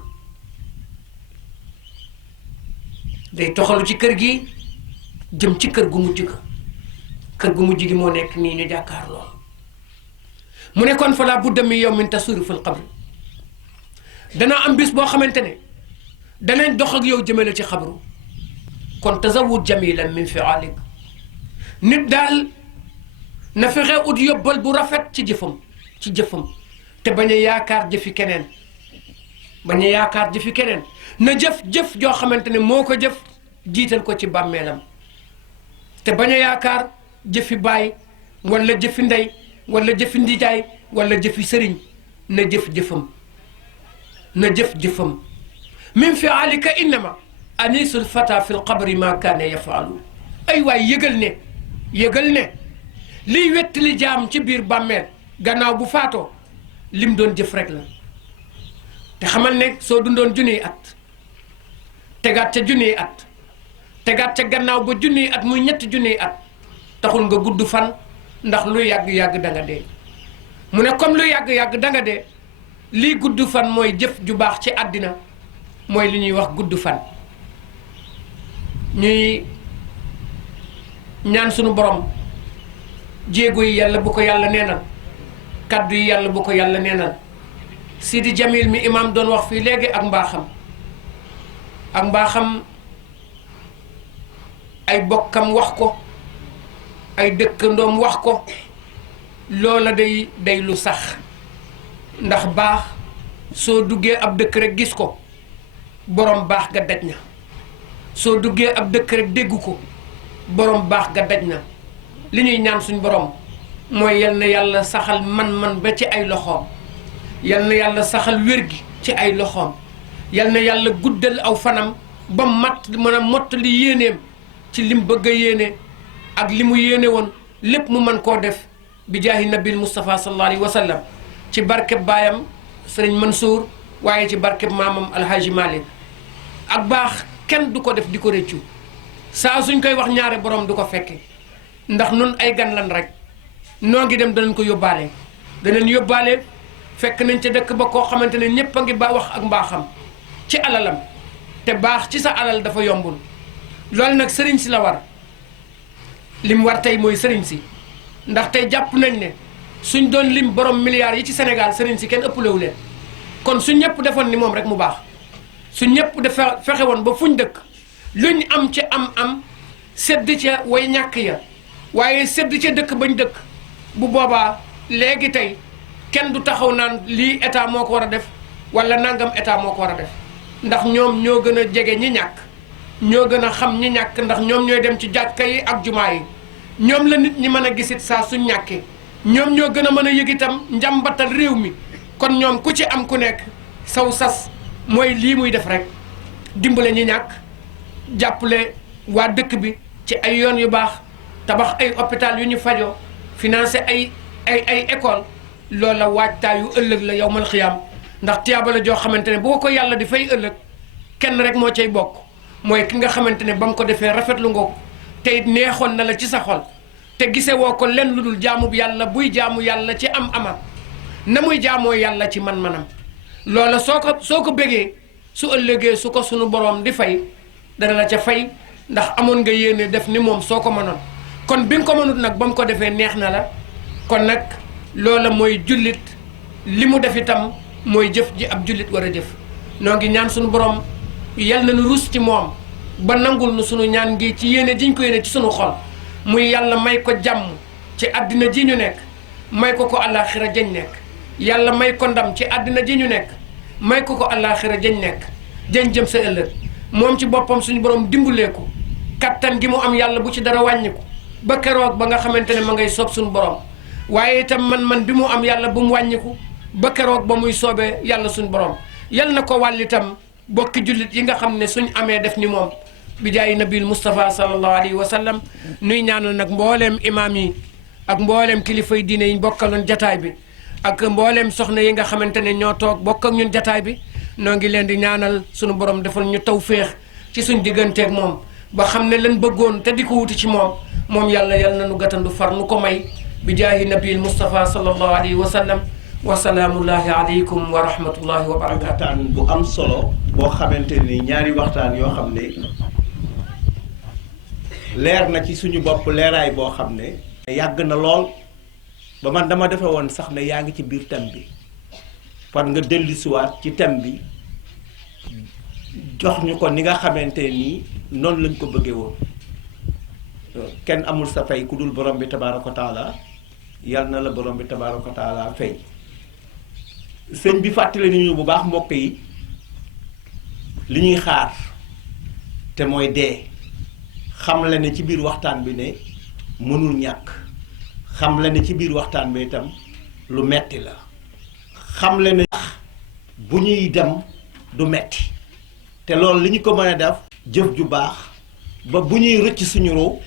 day toxalu ci kër gi jëm ci kër gu mujj ko kër gu mujj gi moo nekk nii ñu jàkkaar lool mu ne kon fa laa budda min yawmin tasuru fil qabr dana am bis boo xamante ne danañ dox ak yow jëmale ci xabru kon tazawud jamilan min fi'alik nit daal na fexe ut yóbbal bu rafet ci jëfam te bañ a yaakaar jëfi keneen na jëf joo xamante ne moo ko jëf jiital ko ci bàmmeelam te bañ a yaakaar jëfi baay wala jëfi ndey wala jëfi ndijaay wala jëfi sëriñ na jëf-jëfam na jëf-jëfam min fi alika innama anisul fata fi lqabri ma kaane yafaalu ay waay yëgal ne liy wettali jaam ci biir bàmmeel gannaaw bu faatoo lim doon jëf rek la te xamal ne soo dundoon junniy at tegaat ca junniy at tegaat ca gannaaw ba junniy at muy ñetti junniy at taxul nga gudd fan ndax lu yàgg-yàgg da nga dee mu ne comme lu yàgg-yàgg da nga dee lii gudd fan mooy jëf ju baax ci àddina mooy li ñuy wax gudd fan ñuy ñaan sunu borom jéego yi yàlla bu ko yàlla neenal kaddu yi yàlla bu ko yàlla neenal Sidi Jamil mi imam doon wax fii léegi ak mbaaxam ay bokkam wax ko ay dëkkandoom wax ko loola day lu sax ndax baax soo duggee ab dëkk rek gis ko borom baax ga daj na soo duggee ab dëkk rek dégg ko borom baax ga daj na li ñuy ñaan suñ borom mooy yal na yàlla saxal man-man ba ci ay loxoom yal na yàlla saxal wér gi ci ay loxoom yal na yàlla guddal aw fanam ba mën a mottali yéeneem ci lim bëgg a yéene ak li mu yéene woon lépp mu mën koo def bi jaahi nabil Mustafa sallallahu alayhi wa sallam ci barkeb baayam sëriñ Mansour waaye ci barkeb maamam Alhaji Malick ak baax kenn du ko def di ko rëccu saa suñ koy wax ñaare borom du ko fekke ndax nun ay gan lan rek noo ngi dem danañ ko yóbbaale danañ yóbbaale fekk nañ ca dëkk ba koo xamante ne ñépp a ngi ba wax ak mbaaxam ci alalam te baax ci sa alal dafa yombul loolu nag sëriñ si la war lim war tey mooy sëriñ si ndax tey jàpp nañ ne suñ doon lim borom milliards yi ci Sénégal sëriñ si kenn ëppalewu leen kon su ñëpp defoon ni moom rek mu baax su ñëpp dafa fexe woon ba fuñ dëkk luñ am ci am sedd ca way ñàkk ya waaye sedd ca dëkk bañ dëkk bu boobaa léegi tey kenn du taxaw naan lii état moo ko war a def wala nangam état moo ko war a def ndax ñoom ñoo gën a jege ñi ñàkk ñoo gën a xam ñi ñàkk ndax ñoom ñooy dem ci jàkka yi ak jumaa yi ñoom la nit ñi mën a gisit saa suñ ñàkkee ñoom ñoo gën a mën a yëg itam njàmbatal réew mi kon ñoom ku ci am ku nekk saw sas mooy lii muy def rek dimbale ñi ñàkk jàppale waa dëkk bi ci ay yoon yu baax tabax ay hôpital yu ñu fajoo financé ay école loola waajtaayu ëllëg la yawmal xiyaam ndax tiyaaba la joo xamante ne boo ko yàlla di fay ëllëg kenn rek moo cay bokk mooy ki nga xamante ne ba nga ko defee rafetlu nga ko te it neexoon na la ci sa xol te gise woo ko lenn lu dul jaamu yàlla buy jaamu yàlla ci am-amam na muy jaamoo yàlla ci man-manam loola soo ko bégee su ëllëgee su ko sunu boroom di fay dana la ca fay ndax amoon nga yéene def ni moom soo ko mënoon kon bi nga ko mënut nag ba mu ko defee neex na la kon nag loola mooy jullit li mu def itam mooy jëf ji ab jullit war a jëf noo ngi ñaan sunu borom yal na nu rus ci moom ba nangul nu sunu ñaan ngi ci yéene jiñ ko yéene ci sunu xol muy yàlla may ko jàmm ci àddina ji ñu nekk may ko àllaaxira jañ nekk yàlla may ko ndam ci àddina ji ñu nekk may ko àllaaxira jañ nekk jañ jëm sa ëllëg moom ci boppam suñu borom dimbalee ko kattan gi mu am yàlla bu ci dara wàññiku ba keroog ba nga xamante ne ma ngay soob suñu borom waaye itam man bi mu am yàlla bu mu wàññiku ba keroog ba muy soobee yàlla suñu borom yal na ko wàll itam bokki jullit yi nga xam ne suñ amee def ni moom bi jaayi nabil Mustafa sallallahu alayhi wa sallam nuy ñaanal nag mbooleem imaam yi ak mbooleem kilifay diine yi bokkaloon jataay bi ak mbooleem soxna yi nga xamante ne ñoo toog bokk ak ñun jataay bi noo ngi leen di ñaanal suñu borom defal ñu tawféex ci suñ digganteeg moom ba xam ne lan bëggoon te di ko wuti ci moom yàlla yal na nu gàttandu far nu ko may bi jaayi nabil Mustafa sallallahu alayhi wa sallam wa salaamullahi aleykum wa rahmatullahi wa barakatu. waxtaan bu am solo boo xamante ni ñaari waxtaan yoo xam ne leer na ci suñu bopp leeraay boo xam ne yàgg na lool ba man dama defe woon sax ne yaa ngi ci biir thème bi par nga dellusiwaat ci thème bi jox ñu ko ni nga xamante nii noonu lañ ko bëggee woon kenn amul sa fay ku dul borom bi tabaaraka wa taala yal na la borom bi tabaaraka wa taala fay sëñ bi fàttali nañu bu baax mbokk yi li ñuy xaar te mooy dee xam la ne ci biir waxtaan bi ne mënul ñàkk xam la ne ci biir waxtaan bi itam lu metti la xam la ne bu ñuy dem du metti te loolu li ñu ko mën a def jëf ju baax ba bu ñuy rëcc suñu ruu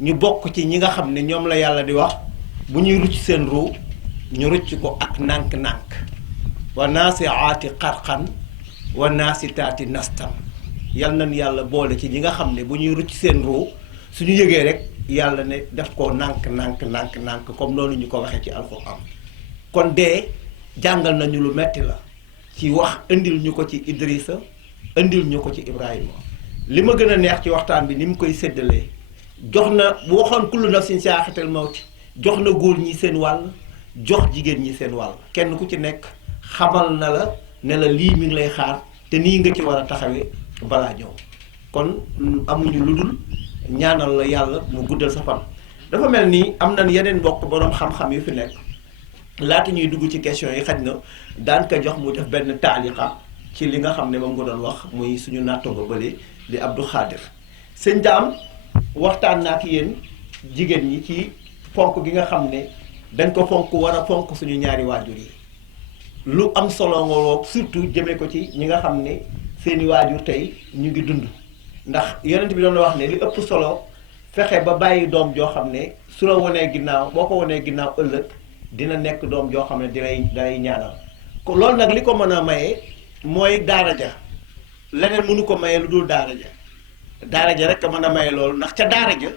ñu bokk ci ñi nga xam ne ñoom la yàlla di wax bu ñuy rëcc seen ruu ñu rëcc ko ak nànk-nànk wa naasiaati xarxan wa naasitaati nastam yal nañu yàlla boole ci ñi nga xam ne bu ñuy rëcc seen ruu suñu yëgee rek yàlla ne def ko nànk comme noonu ñu ko waxee ci alxuraan kon dee jàngal nañu lu metti la ci wax indil ñu ko ci Idrissa indil ñu ko ci Ibrahima li ma gën a neex ci waxtaan bi ni mu koy séddalee jox na bu waxoon kullu nafsin zaa'iqatul mawti jox na góor ñi seen wàll jox jigéen ñi seen wàll kenn ku ci nekk xamal na la ne la lii mi ngi lay xaar te nii nga ci war a taxawee balaa ñëw kon amuñu lu dul ñaanal la yàlla mu guddal sa fan. dafa mel ni am nañ yeneen mbokk boroom xam-xam yu fi nekk laata ñuy dugg ci question yi xaj na daan ko jox mu def benn taaliqa ci li nga xam ne moom nga doon wax muy suñu nattoo ba bële di Abdou Khadir sëñ Daam waxtaan naa ak yéen jigéen ñi ci fonk gi nga xam ne dañ ko fonk war a fonk suñu ñaari waajur yi lu am solo nga woog surtout jëmee ko ci ñi nga xam ne seeni waajur tey ñu ngi dund ndax yonent bi doon wax ne li ëpp solo fexe ba bàyyi doom joo xam ne su la wanee ginnaaw boo ko wanee ginnaaw ëllëg dina nekk doom joo xam ne day ñaanal ko loolu nag li ko mën a maye mooy daara ja leneen mënu ko maye lu dul daara ja rek a mën a maye loolu ndax ca daara ja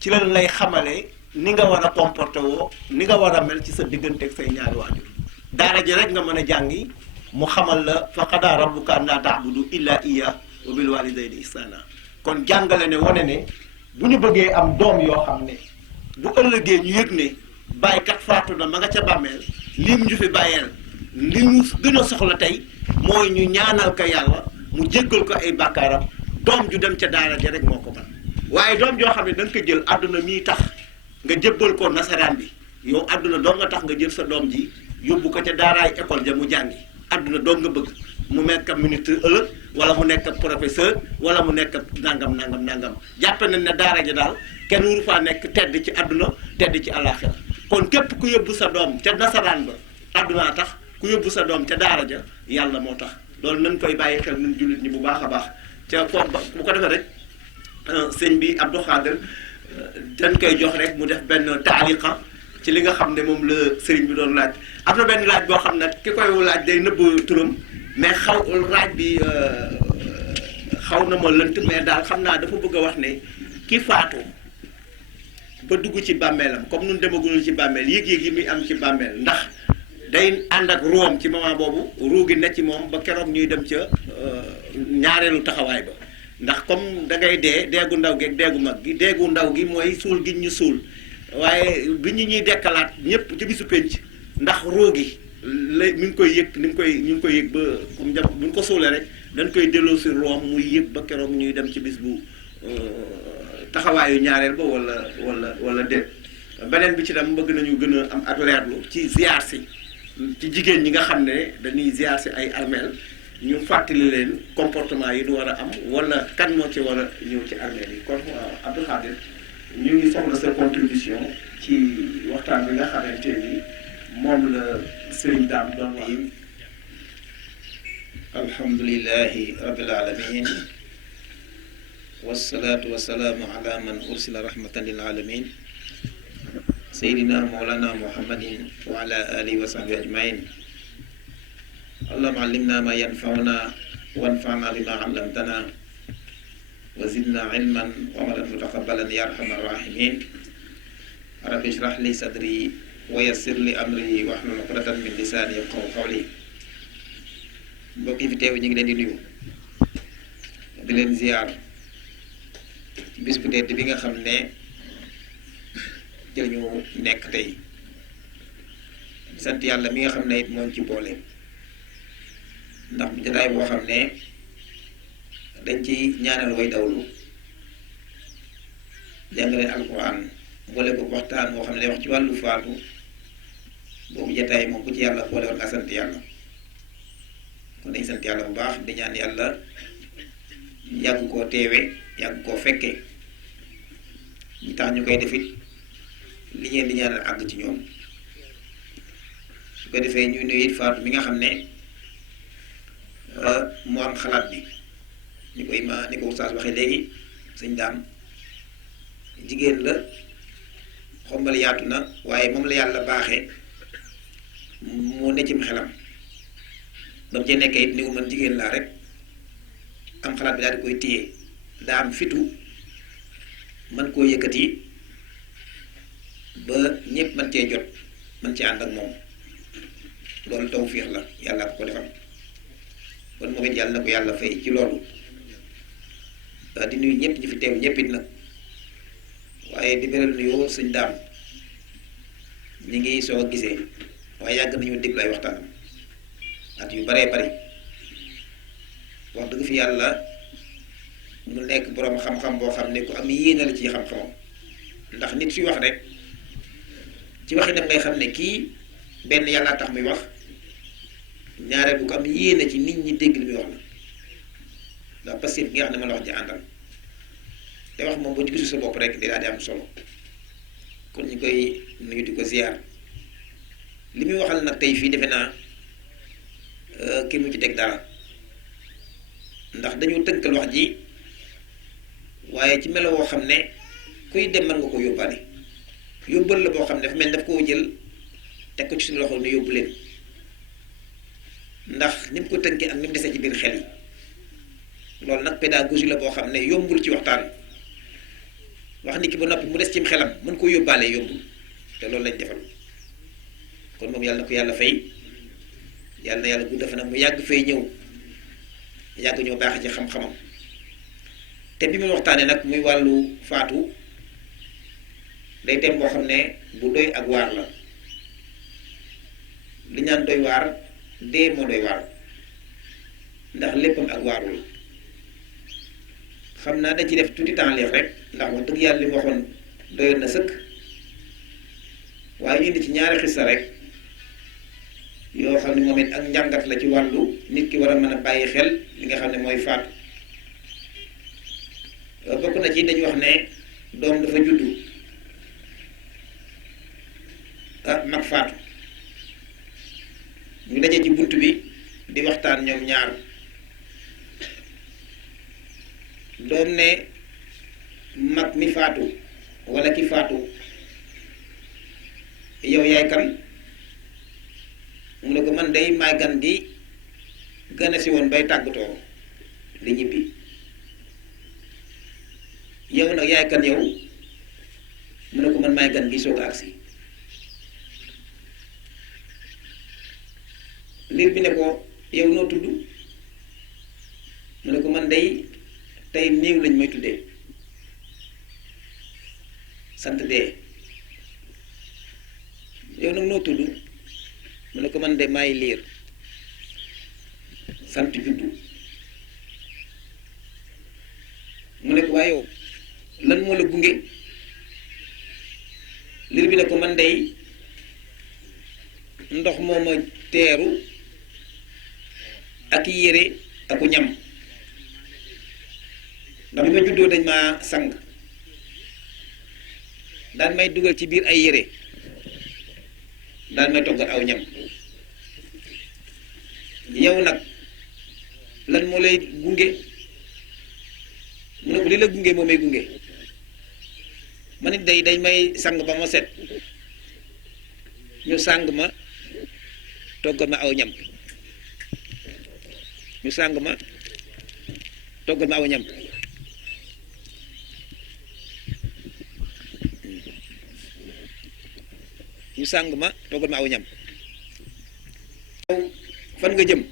ci lañ lay xamalee ni nga war a comporté woo ni nga war a mel ci sa diggante ak say ñaari waajur daara ja rek nga mën a jàngi mu xamal la fa qadaa rabbuka allaa ta'budu illaa iyyaahu wa bil waalidayni ihsaana kon jàngale ne wane ne bu ñu bëggee am doom yoo xam ne bu ëllëgee ñu yëg ne bàyyikat faatu na ma nga ca bàmmeel lii mu ñu fi bàyyeel li mu gën a soxla tey mooy ñu ñaanal ko yàlla mu jéggal ko ay bàkkaaram doom ju dem ca daara ja rek moo ko man waaye doom joo xam ne da nga ko jël àdduna mii tax nga jébbal ko nasaraan bi yow àdduna doom nga tax nga jël sa doom ji yóbbu ko ca daaraay école ja mu jàngi àdduna doom nga bëgg mu nekk ministre ëllëg wala mu nekk professeur wala mu nekk nangam jàppe nañ ne daara ja daal kenn wuru faa nekk tedd ci àdduna tedd ci àllaaxira kon képp ku yóbbu sa doom ca nasaraan ba àddunaa tax ku yóbbu sa doom ca daara ja yàlla moo tax loolu nañ koy bàyyi xel ñun jullit ñi bu baax a baax ca ko bu ko defee rek sëñ bi Abdou Khadir dañ koy jox rek mu def benn taaliqa ci li nga xam ne moom la sëriñ bi doon laaj am na benn laaj boo xam ne ki koy laaj day nëbb turam mais laaj bi xaw na ma lënt mais daal xam naa dafa bëgg a wax ne ki faatu ba dugg ci bàmmeelam comme nun demagul ci bàmmeel yëg-yëg yi muy am ci bàmmeel ndax day ànd ak ruwam ci moment boobu ruu gi ne ci moom ba keroog ñuy dem ca ñaareelu taxawaay ba ndax comme da ngay deegu ndaw gi ak deegu mag gi deegu ndaw gi mooy suul gi ñu suul waaye bi ñu ñuy dekkalaat ñëpp ci bisu penc ndax ruu gi la mi ngi koy yëg ñu ngi koy yëg ba comme jàpp bu ñu ko suulee rek dañ koy delloo si ruwam muy yëg ba keroog ñuy dem ci bis bu taxawaayu ñaareel ba wala déet beneen bi ci dem bëgg nañu gën a am ak leerlu ci ziar si ci jigéen ñi nga xam ne dañuy ziar si ay armeel ñu fàttali leen comportement yi ñu war a am wala kan moo ci war a ñëw ci armeel yi kon Abdou Khadir ñu ngi soxla sa contribution ci waxtaan bi nga xamante ni moom la Serigne Dame doon wax. alhamdulillahi rabbil alamin wasalaatu wasalaamu ala man ursila rahmatan lil alamin sayyidina mawlana muhammadin wa ala alihi wa sahbihi ajmain allahumma allimna ma yanfauna wanfa'na bima allamtana wa zidna ilman wa amalan mutaqabbalan ya arhamar rahimin rabbi ishrah li sadri wa yassir li amri wahlul uqdatan min lisani yafqahu qawli mbokk yi fi teew ñu ngi leen di nuyu di leen ziar bis bu tedd bi nga xam ne ci la ñu nekk tey sant yàlla mi nga xam ne it moom ci boole ndax bu jotaay boo xam ne dañ ci ñaanal way dawlu jàngale alquran boole ko waxtaan boo xam ne wax ci wàllu faatu boobu jotaay moom ku ci yàlla boole woon nga sant yàlla kon dañ sant yàlla bu baax di ñaan yàlla yàgg koo teewe yàgg koo fekke ñi tax ñu koy defit li ngeen di ñaanal àgg ci ñoom su ko defee ñuy nuyu it Fatou mi nga xam ne mu am xalaat bi ni ko oustaz waxee léegi sëñ daam jigéen la xombal yaatu na waaye moom la yàlla baaxee moo ne cim xelam ba mu cee nekkee it niwul man jigéen laa rek am xalaat bi daal di koy téye daa am fitu man koo yëkkati ba ñëpp man cee jot man cee ànd ak moom loolu tawfiix la yàlla ko defal kon moom it yàlla na ko yàlla fay ci loolu di nuyu ñëpp ñi fi teew ñëpp it nag waaye di beral nuyoo sëñ daam ñi ngi soog a gisee waaye yàgg nañu déglu ay waxtaanam at yu baree bari wax dëgg fi yàlla mu nekk boroom xam-xam boo xam ne ku am yéene la ci xam-xamam ndax nit suy wax rek ci waxinam ngay xam ne kii benn yàllaa tax muy wax ñaareel bu ko am yéene ci nit ñi dégg li muy wax la ndax passif gi nga xam ne ma la wax ji àndal te wax moom boo ci gisul sa bopp rek di daal di am solo kon ñu koy nuyu di ko ziar li muy waxal nag tey fii defe naa kii mu ci teg dara ndax dañu tënkal wax ji waaye ci melo woo xam ne kuy dem mën nga ko yóbbaale yóbbal la boo xam ne dafa mel daf koo jël teg ko ci suñu loxo ne yóbbu leen ndax ni mu ko tënkee ak ni mu desee ci biir xel yi loolu nag pédagogie la boo xam ne yombul ci waxtaan wax ni ki ba noppi mu des cim xelam mën koo yóbbaale yombul te loolu lañ defal kon moom yàlla na ko yàlla fay yàlla na yàlla gudd fa nag mu yàgg fay ñëw yàgg ñoo baax ci xam-xamam te bi mu waxtaanee nag muy wàllu faatu day tem boo xam ne bu doy ak waar la li ñaan doy waar dee moo doy waar ndax léppam ak waarul xam naa dañ ci def tuuti temps leef rek ndax wax dëgg yàlla li mu waxoon doyoon na sëkk waaye ñu indi ci ñaari xissa rek yoo xam ne moom it ak njàngat la ci wàllu nit ki war a mën a bàyyi xel li nga xam ne mooy faatu bokk na ci dañu wax ne doom dafa juddu mag faatu ñu daje ci bunt bi di waxtaan ñoom ñaar doom ne mag mi faatu walla ki faatu yow yaay kan mu ne ko man day maay gan gi gën a si woon bay tàggatoo di ñibbi yow nag yaay kan yow mu ne ko man maay gan gi soog a agsi liir bi ne ko yow noo tudd mu ne ko man day tey néew lañ may tuddee sant dee yow nag noo tudd mu ne ko man de maay liir sant juddu mu ne ko waaye yow lan moo la gunge liir bi ne ko man dey ndox moo ma teeru ak yére aku ñam ndax bi ma juddoo dañ ma sang daan may dugal ci biir ay yére daan may toggal aw ñam yow nag lan moo lay gunge mu ne ko li la gunge moo may gunge ma nit day dañ may sang ba ma set ñu sang ma toggal ma aw ñam ñu sang ma toggal ma aw ñam ñu sang ma toggal ma aw ñam fan nga jëm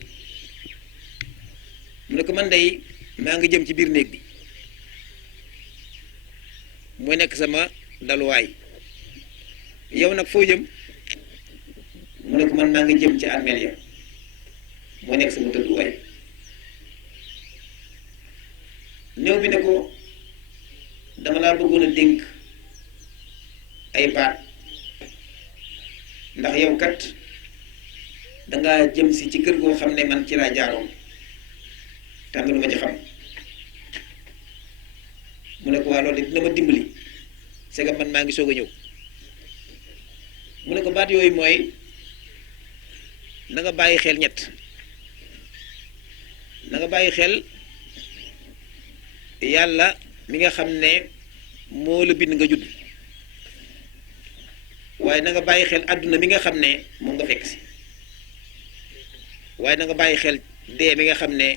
mu ne ko man day maa ngi jëm ci biir néeg bi mooy nekk sama daluwaay yow nag foo jëm mu ne ko man maa ngi jëm ci armeel ya moo nekk sama tëdduwaay néew bi ne ko dama laa bëggoon a dénk ay baat ndax yow kat dangaa jëm si ci kër goo xam ne man ci laa jaaroon te am na lu ma ci xam mu ne ko waa loolu dina ma dimbali c'est que man maa ngi soog a ñëw mu ne ko baat yooyu mooy na nga bàyyi xel ñett na nga bàyyi xel yàlla mi nga xam ne moo la bind nga judd waaye na nga bàyyi xel àdduna mi nga xam ne moom nga fekk si waaye na nga bàyyi xel dee mi nga xam ne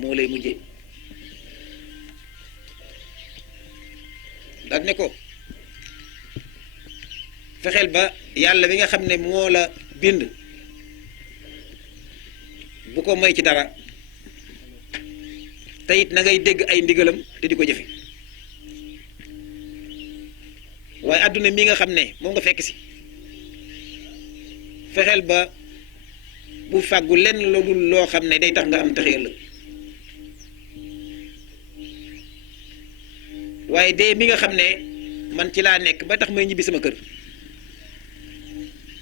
moo lay mujjee daal ne ko fexeel ba yàlla mi nga xam ne moo la bind bu ko may ci dara te it na ngay dégg ay ndigalam te di ko jëfe waaye àdduna mi nga xam ne moom nga fekk si fexeel ba bu fàggu lenn loolu loo xam ne day tax nga am taxe ëllëg waaye dee mi nga xam ne man ci laa nekk ba tax may ñibbi sama kër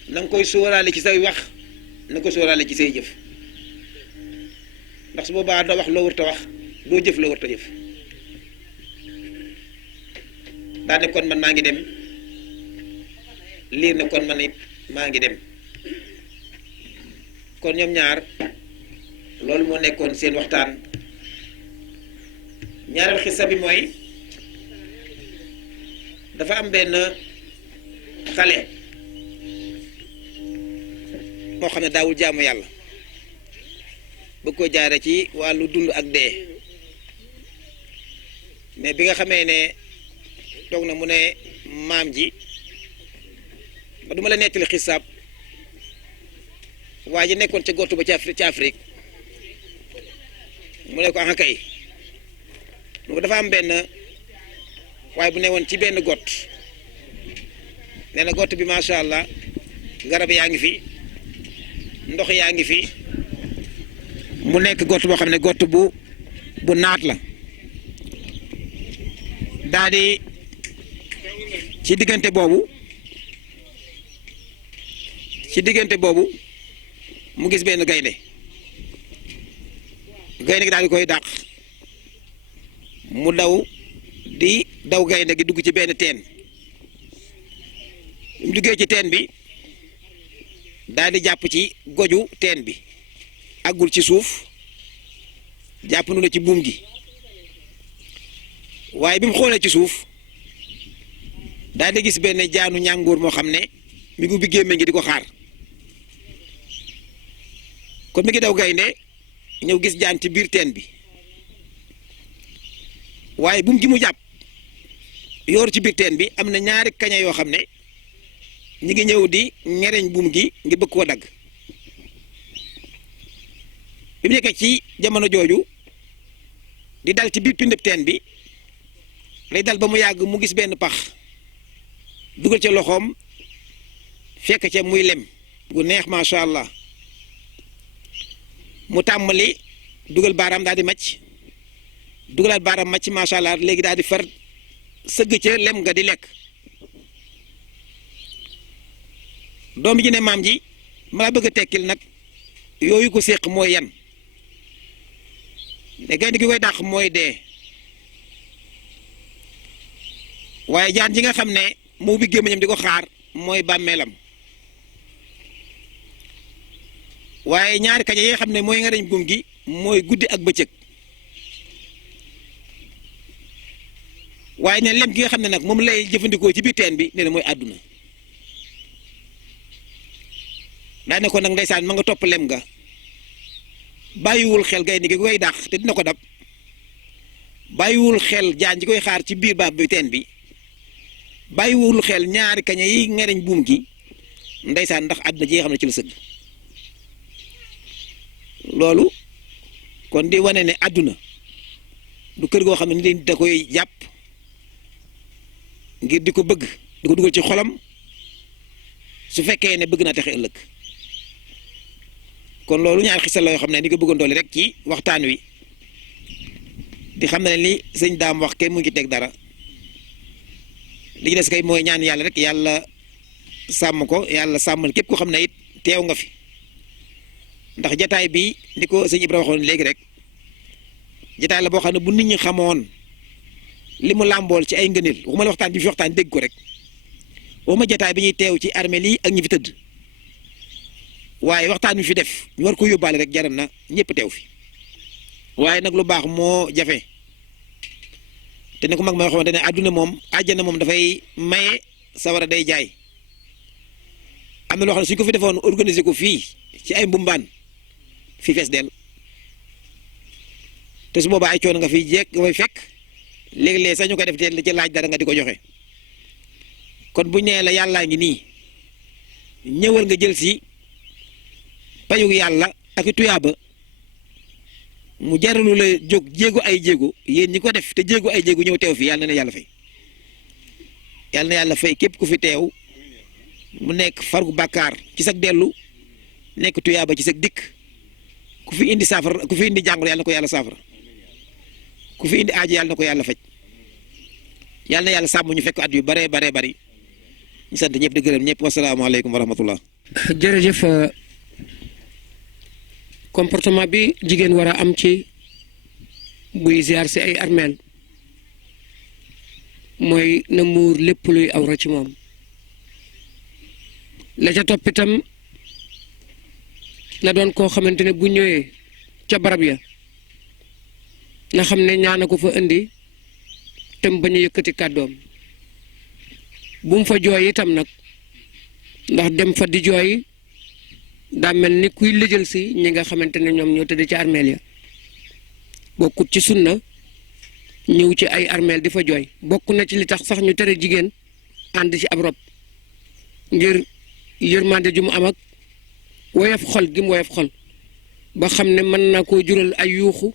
na nga koy sóoraale ci say wax na nga ko sóoraale ci say jëf ndax su boobaa doo wax loo wërta wax doo jëf loo wërta jëf daa ne kon man maa ngi dem liir ne kon man it maa ngi dem kon ñoom ñaar loolu moo nekkoon seen waxtaan ñaareel xissa bi mooy dafa am benn xale moo xam ne daawul jaamu yàlla bëgg ko jaare ci wàllu dund ak dee mais bi nga xamee ne toog na mu ne maam ji ba duma la nettali xisaab waa ji nekkoon ca gottu ba ci Afrique mu ne ko ah kay mu dafa am benn waaye bu newoon ci benn gott nee na gott bi macha allah garab yaa ngi fi ndox yaa ngi fi mu nekk gott boo xam ne gott bu naat la daa di ci diggante boobu mu gis benn gaynde gi daal di koy dàq mu daw gaynde gi dugg ci benn teen mu duggee ci teen bi daal di jàpp ci goju teen bi àggul ci suuf jàpp nu na ci buum gi waaye bi mu xoolee ci suuf daal di gis benn jaanu ñàngoor moo xam ne mi ngi ubbi gémmiñ gi di ko xaar kon mi ngi daw gaynde ñëw gis jaan ci biir teen bi waaye buum gi mu jàpp yor ci biir teen bi am na ñaari kaña yoo xam ne ñi ngi ñëw di ñereñ buum gi ngir bëgg koo dagg bi mu nekkee ci jamono jooju di dal ci biir pindëb teen bi lay dal ba mu yàgg mu gis benn pax dugal ca loxoom fekk ca muy lem gu neex macha allah mu tàmbali dugal baaraam daal di màcc dugalaat baaraam màcc macha allah léegi daal di far sëgg ca lem nga di lekk doom ji ne maam ji ma la bëgg a tekkil nag yooyu ko séq mooy yan ne gaynde gi koy dàq mooy dee waaye jaan ji nga xam ne moo bi gémmiñam di ko xaar mooy bàmmeelam waaye ñaari kaña yi nga xam ne mooy nga reñ buum gi mooy guddi ak bëccëg waaye ne lem gi nga xam ne nag moom lay jëfandikoo ci biir teen bi nee na mooy àdduna daa ne ko nag ndeysaan ma nga topp lem nga bàyyiwul xel gaynde gi koy dàq te dina ko dab bàyyiwul xel jaan ji koy xaar ci biir baab bi teen bi bàyyiwul xel ñaari kaña yi ngereñ buum gi ndeysaan ndax àdduna ji nga xam ne ci la sëgg loolu kon di wane ne àdduna du kër goo xam ne ni da koy jàpp ngir di ko bëgg di ko dugal ci xolam su fekkee ne bëgg naa texe ëllëg kon loolu ñaari xisal la yoo xam ne ni ko bëggoon doole rek ci waxtaan wi di xam ne li sëñ daam wax kenn mu ngi teg dara li ci des kay mooy ñaan yàlla rek yàlla sàmm ko yàlla sàmmal képp ko xam ne it teew nga fi ndax jataay bi ni ko sëñ Ibra waxoon léegi rek jataay la boo xam ne bu nit ñi xamoon li mu làmbool ci ay ngëneel waxuma la waxtaan bi fi waxtaan dégg ko rek waxuma jotaay bi ñuy teew ci armée lii ak ñi fi tëdd waaye waxtaan bi fi def ñu war ko yóbbaale rek jaral na ñëpp teew fi waaye nag lu baax moo jafe te ne ko mag ma xamante ne àdduna moom àjjana moom dafay maye sawara day jaay am na loo xam ne suñ ko fi defoon organiser ko fii ci ay mbumbaan fii fees del te su boobaa ay coono nga fiy jeeg nga fay fekk léegi-léeg sax ñu koy def te ci laaj dara nga di ko joxe kon buñ nee la yàllaa ngi nii ñëwal nga jël si payug yàlla ak i tuyaaba mu jaralu la jóg jéego ay jéego yéen ñi ko def te jéego ay jéego ñëw teew fi yàlla na yàlla fay yàlla na yàlla fay képp ku fi teew mu nekk fargu bàkkaar ci sag dellu nekk tuyaaba ci sag dikk ku fi indi saafara ku fi indi jàngoro yàlla na ko yàlla saafara ku fi indi aajo yàlla na ko yàlla faj yàlla na yàlla sàmm ñu fekk at yu baree baree bari ñu sant ñëpp di gërëm ñëpp wasalaamaaleykum wa rahmatullah. jërëjëf comportement bi jigéen war a am ci buy ziar si ay armeel mooy na muur lépp luy awra ci moom la ca topp itam na doon koo xamante ne bu ñëwee ca barab ya na xam ne ñaana ko fa indi tam bañ a yëkkati kàddoom bu mu fa jooy itam nag ndax dem fa di jooy daa mel ni kuy lëjal si ñi nga xamante ne ñoom ñoo tëdd ci armeel ya bokkut ci sunna ñëw ci ay armeel di fa jooy bokk na ci li tax sax ñu tere jigéen ànd ci ab rob ngir yërmande ju mu am ak woyof xol gi mu woyof xol ba xam ne mën na koo jural ay yuuxu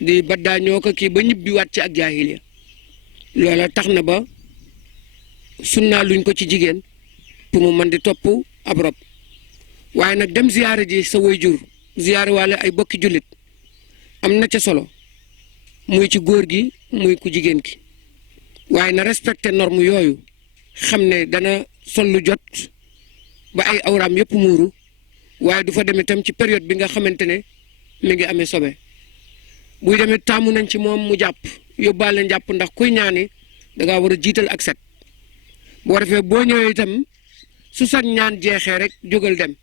di baddaa ñoo ko kii ba ñibbiwaat ci ak jaahiliya loola tax na ba sunnaa luñ ko ci jigéen pour mu mën di topp ab rob waaye nag dem ziyaare ji sa waajur ziyaare waale ay bokki jullit am na ca solo muy ci góor gi muy ku jigéen ki waaye na respecté norme yooyu xam ne dana sol lu jot ba ay awraam yëpp muuru waaye du fa dem itam ci période bi nga xamante ne mi ngi amee sobe buy demee taamu nañ ci moom mu jàpp yóbbaale njàpp ndax kuy ñaani dangaa war a jiital ak set boo defee boo ñëwee itam su sa ñaan jeexee rek jógal dem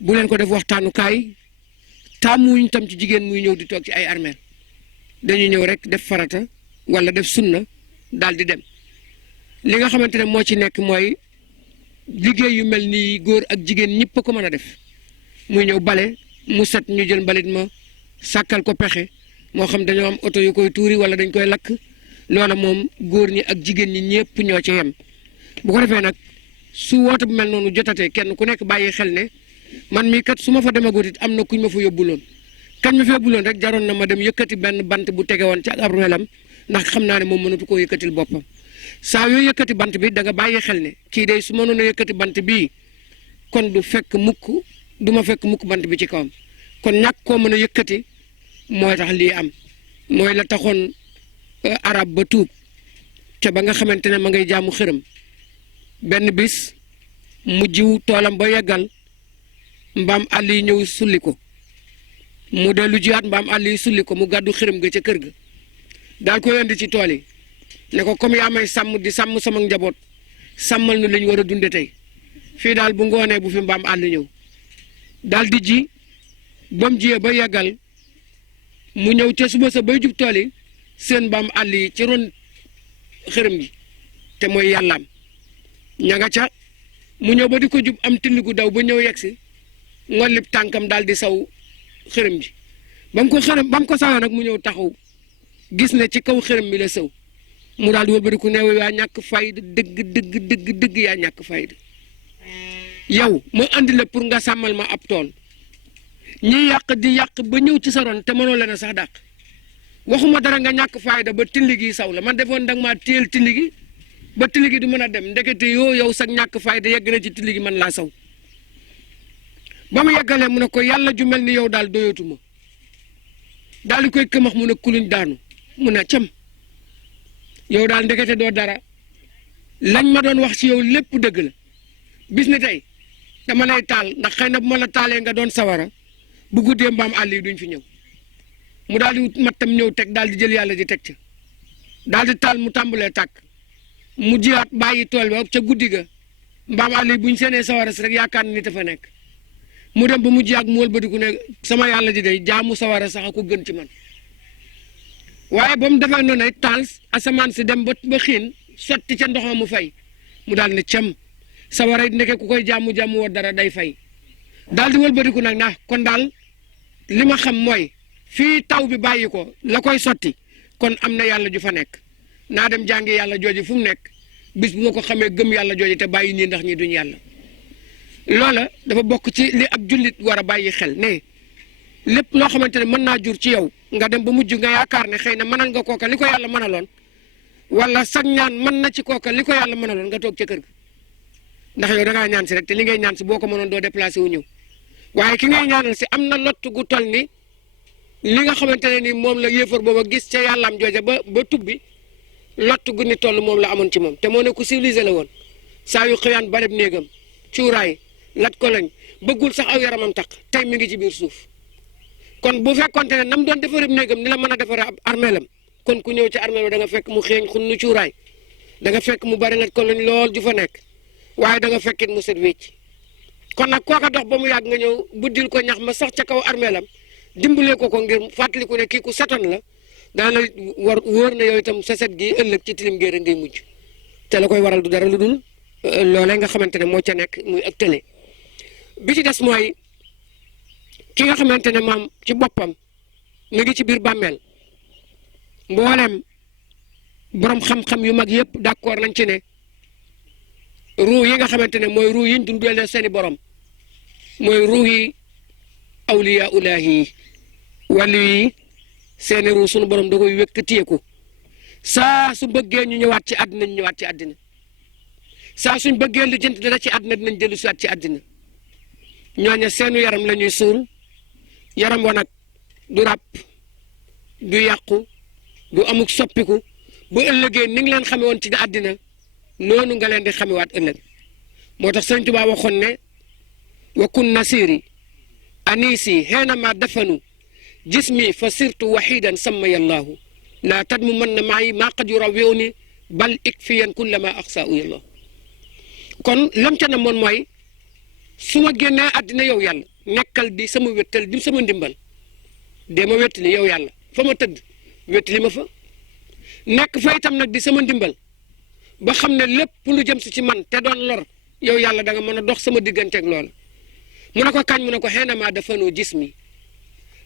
bu leen ko def waxtaanukaay taamuwuñ tam ci jigéen muy ñëw di toog ci ay armeel dañuy ñëw rek def farata wala def sunna daal di dem li nga xamante ne moo ci nekk mooy liggéey yu mel nii góor ak jigéen ñëpp a ko mën a def muy ñëw bale mu set ñu jël mbalit ma sàkkal ko pexe moo xam dañoo am oto yu koy tuuri wala dañ koy lakk loola moom góor ñi ak jigéen ñi ñëpp ñoo ci yem bu ko defee nag su woote bu mel noonu jotatee kenn ku nekk bàyyi xel ne man mii kat su ma fa demagut it am na kuñ ma fa yóbbuloon kañ ma fa yóbbuloon rek jaroon na ma dem yëkkati benn bant bu tege woon ci ak armeelam ndax xam naa ne moom mënatu koo yëkkatil boppam saa yoo yëkkati bant bi da nga bàyyi xel ne kii day su mënoon a yëkkati bant bii kon du ma fekk mukk bant bi ci kawam kon ñàkk koo mën a yëkkati mooy tax lii am mooy la taxoon arab ba tuub ca ba nga xamante ne ma ngay jaamu xërëm benn bis mu jiw toolam ba yeggal mbaam àll yi ñëw sulli ko mu dellu jiwaat mbaam àll yi sulli ko mu gàddu xërëm ga ca kër ga daal koy indi ci tool yi ne ko comme yaa may sàmm di sàmm sama njaboot sàmmal nu lañ war a dunde tey fii daal bu ngoonee bu fi mbaam àll ñëw daal di ji bam jiyee ba yeggal mu ñëw ca suba sa bay jub tool yi seen mbaam àll yi ci ron xërëm gi te mooy yàllaam ña nga ca mu ñëw ba di ko jub am tilli gu daw ba ñëw yegg si ngollib tànkam daal di saw xërëm ji ba mu ko sawee nag mu ñëw taxaw gis ne ci kaw xërëm bi la sëw mu daal di wëlbatiku neew yaa ñàkk fayda dëgg yaa ñàkk fayda yow ma andi la pour nga sàmmal ma ab tool ñi yàq di yàq ba ñëw ci sa ron te mënoo leen a sax dàq waxuma dara nga ñàkk fayda ba tilli gi saw la man defoon danga maa téel tilli gi ba tilli gi du mën a dem ndekete yow sax ñàkk fayda yegg na ci tilli gi man laa saw ba mu yeggalee mu ne ko yàlla ju mel ni yow daal doyatuma daal di koy këmax mu ne kuluñ daanu mu ne cam yow daal ndekete doo dara lañ ma doon wax ci yow lépp dëgg la bis ni tey dama lay taal ndax xëy na bu ma la taalee nga doon sawara bu guddee mbaam àll yi duñ fi ñëw mu daal di mattam ñëw teg daal di jël yàlla di teg ca daal di taal mu tàmbalee tàkk mu jiwaat bàyyi tool ba ca guddi ga mbaam àll yi bu ñu seenee sawara si rek yaakaar ni nit a fa nekk mu dem ba mu jiyaat mu wëlbatiku ne sama yàlla ji day jaamu sawara sax a ko gën ci man waaye ba mu defee noonu ay taal asamaan si dem ba xiin sotti ca ndox mu fay mu daal ne cam sawara it ndeke ku koy jaamu woo dara day fay daal di wëlbatiku nag na kon daal li ma xam mooy fii taw bi bàyyi ko la koy sotti kon am na yàlla ju fa nekk naa dem jàngi yàlla jooju fu mu nekk bis bu ma ko xamee gëm yàlla jooju te bàyyi ñii ndax ñi duñ yàlla loola dafa bokk ci li ab jullit war a bàyyi xel ne lépp loo xamante ne mën naa jur ci yow nga dem ba mujj nga yaakaar ne xëy na mënal nga kooka li ko yàlla mënaloon wala sag ñaan mën na ci kooka li ko yàlla mënaloon nga toog ca kër ga ndax yow da ngaa ñaan si rek te li ngay ñaan si boo ko mënoon doo déplacé wu ñëw waaye ki ngay ñaanal si am na lott gu toll ni li nga xamante ne ni moom la yéefar booba gis ca yàllaam jooja ba tubbi lott gu ni toll moom la amoon ci moom te moo ne ku civilisé la woon saa yu xëyaan bareb néegam cuuraay lat ko lañ bëggul sax aw yaramam taq tey mi ngi ci biir suuf kon bu fekkonte ne nam doon defaree néegam ni la mën a defaree ab armeelam kon ku ñëw ci armeel da nga fekk mu xeeñ xun nu cuuraay da nga fekk mu bari lat ko lañ lool ju fa nekk waaye da nga fekkit mu set wécc kon nag kooka dox ba mu yàgg nga ñëw buddil ko ñax ma sax ca kaw armeelam dimbalee ko ngir fàttaliku ne kii ku setoon la dana la wóor na yow itam sa set gi ëllëg ci tilim géer ngay mujj te la koy waral du dara lu dul loolee nga xamante ne moo ca nekk muy ak tële bi ci des mooy ki nga xamante ne moom ci boppam mu ngi ci biir bàmmeel mboolem borom xam-xam yu mag yëpp d'accord nañ ci ne ruu yi nga xamante ne mooy ruu yi ñu dundalee seeni borom mooy ruu yi awliya ulaahi yi wàllu yi seeni ruu sunu borom da koy wékk téyeku saa su bëggee ñu ñëwaat ci àddina ñu ñëwaat ci àddina saa suñ bëggee lu jënt dara ci àddina dinañ dellu si waat ci àddina ñooña seenu yaram la ñuy suul yaram wa nag du ràpp du yàqu du amuk soppiku bu ëllëgee ni nga leen xame woon ci àddina noonu nga leen di xamewaat ëllëg moo tax Sëñ Tuubaa waxoon ne wa kun nasiri anisi heenama dafanu jismi fa sirtu waxidan sammaya allahu laa tadmu mën na maay maa qad yurawwiuni bal ikfiyan kullama axsa u yallah kon lam ca na moon mooy su ma génnee àddina yow yàlla nekkal di sama wéttal di sama ndimbal dee ma wéttali yow yàlla fa ma tëdd wéttali ma fa nekk fa itam nag di sama ndimbal ba xam ne lépp lu jëm si ci man te doon lor yow yàlla da nga mën a dox sama digganteeg loola mu ne ko kañ mu ne ko xeenamaa dafanoo gis mi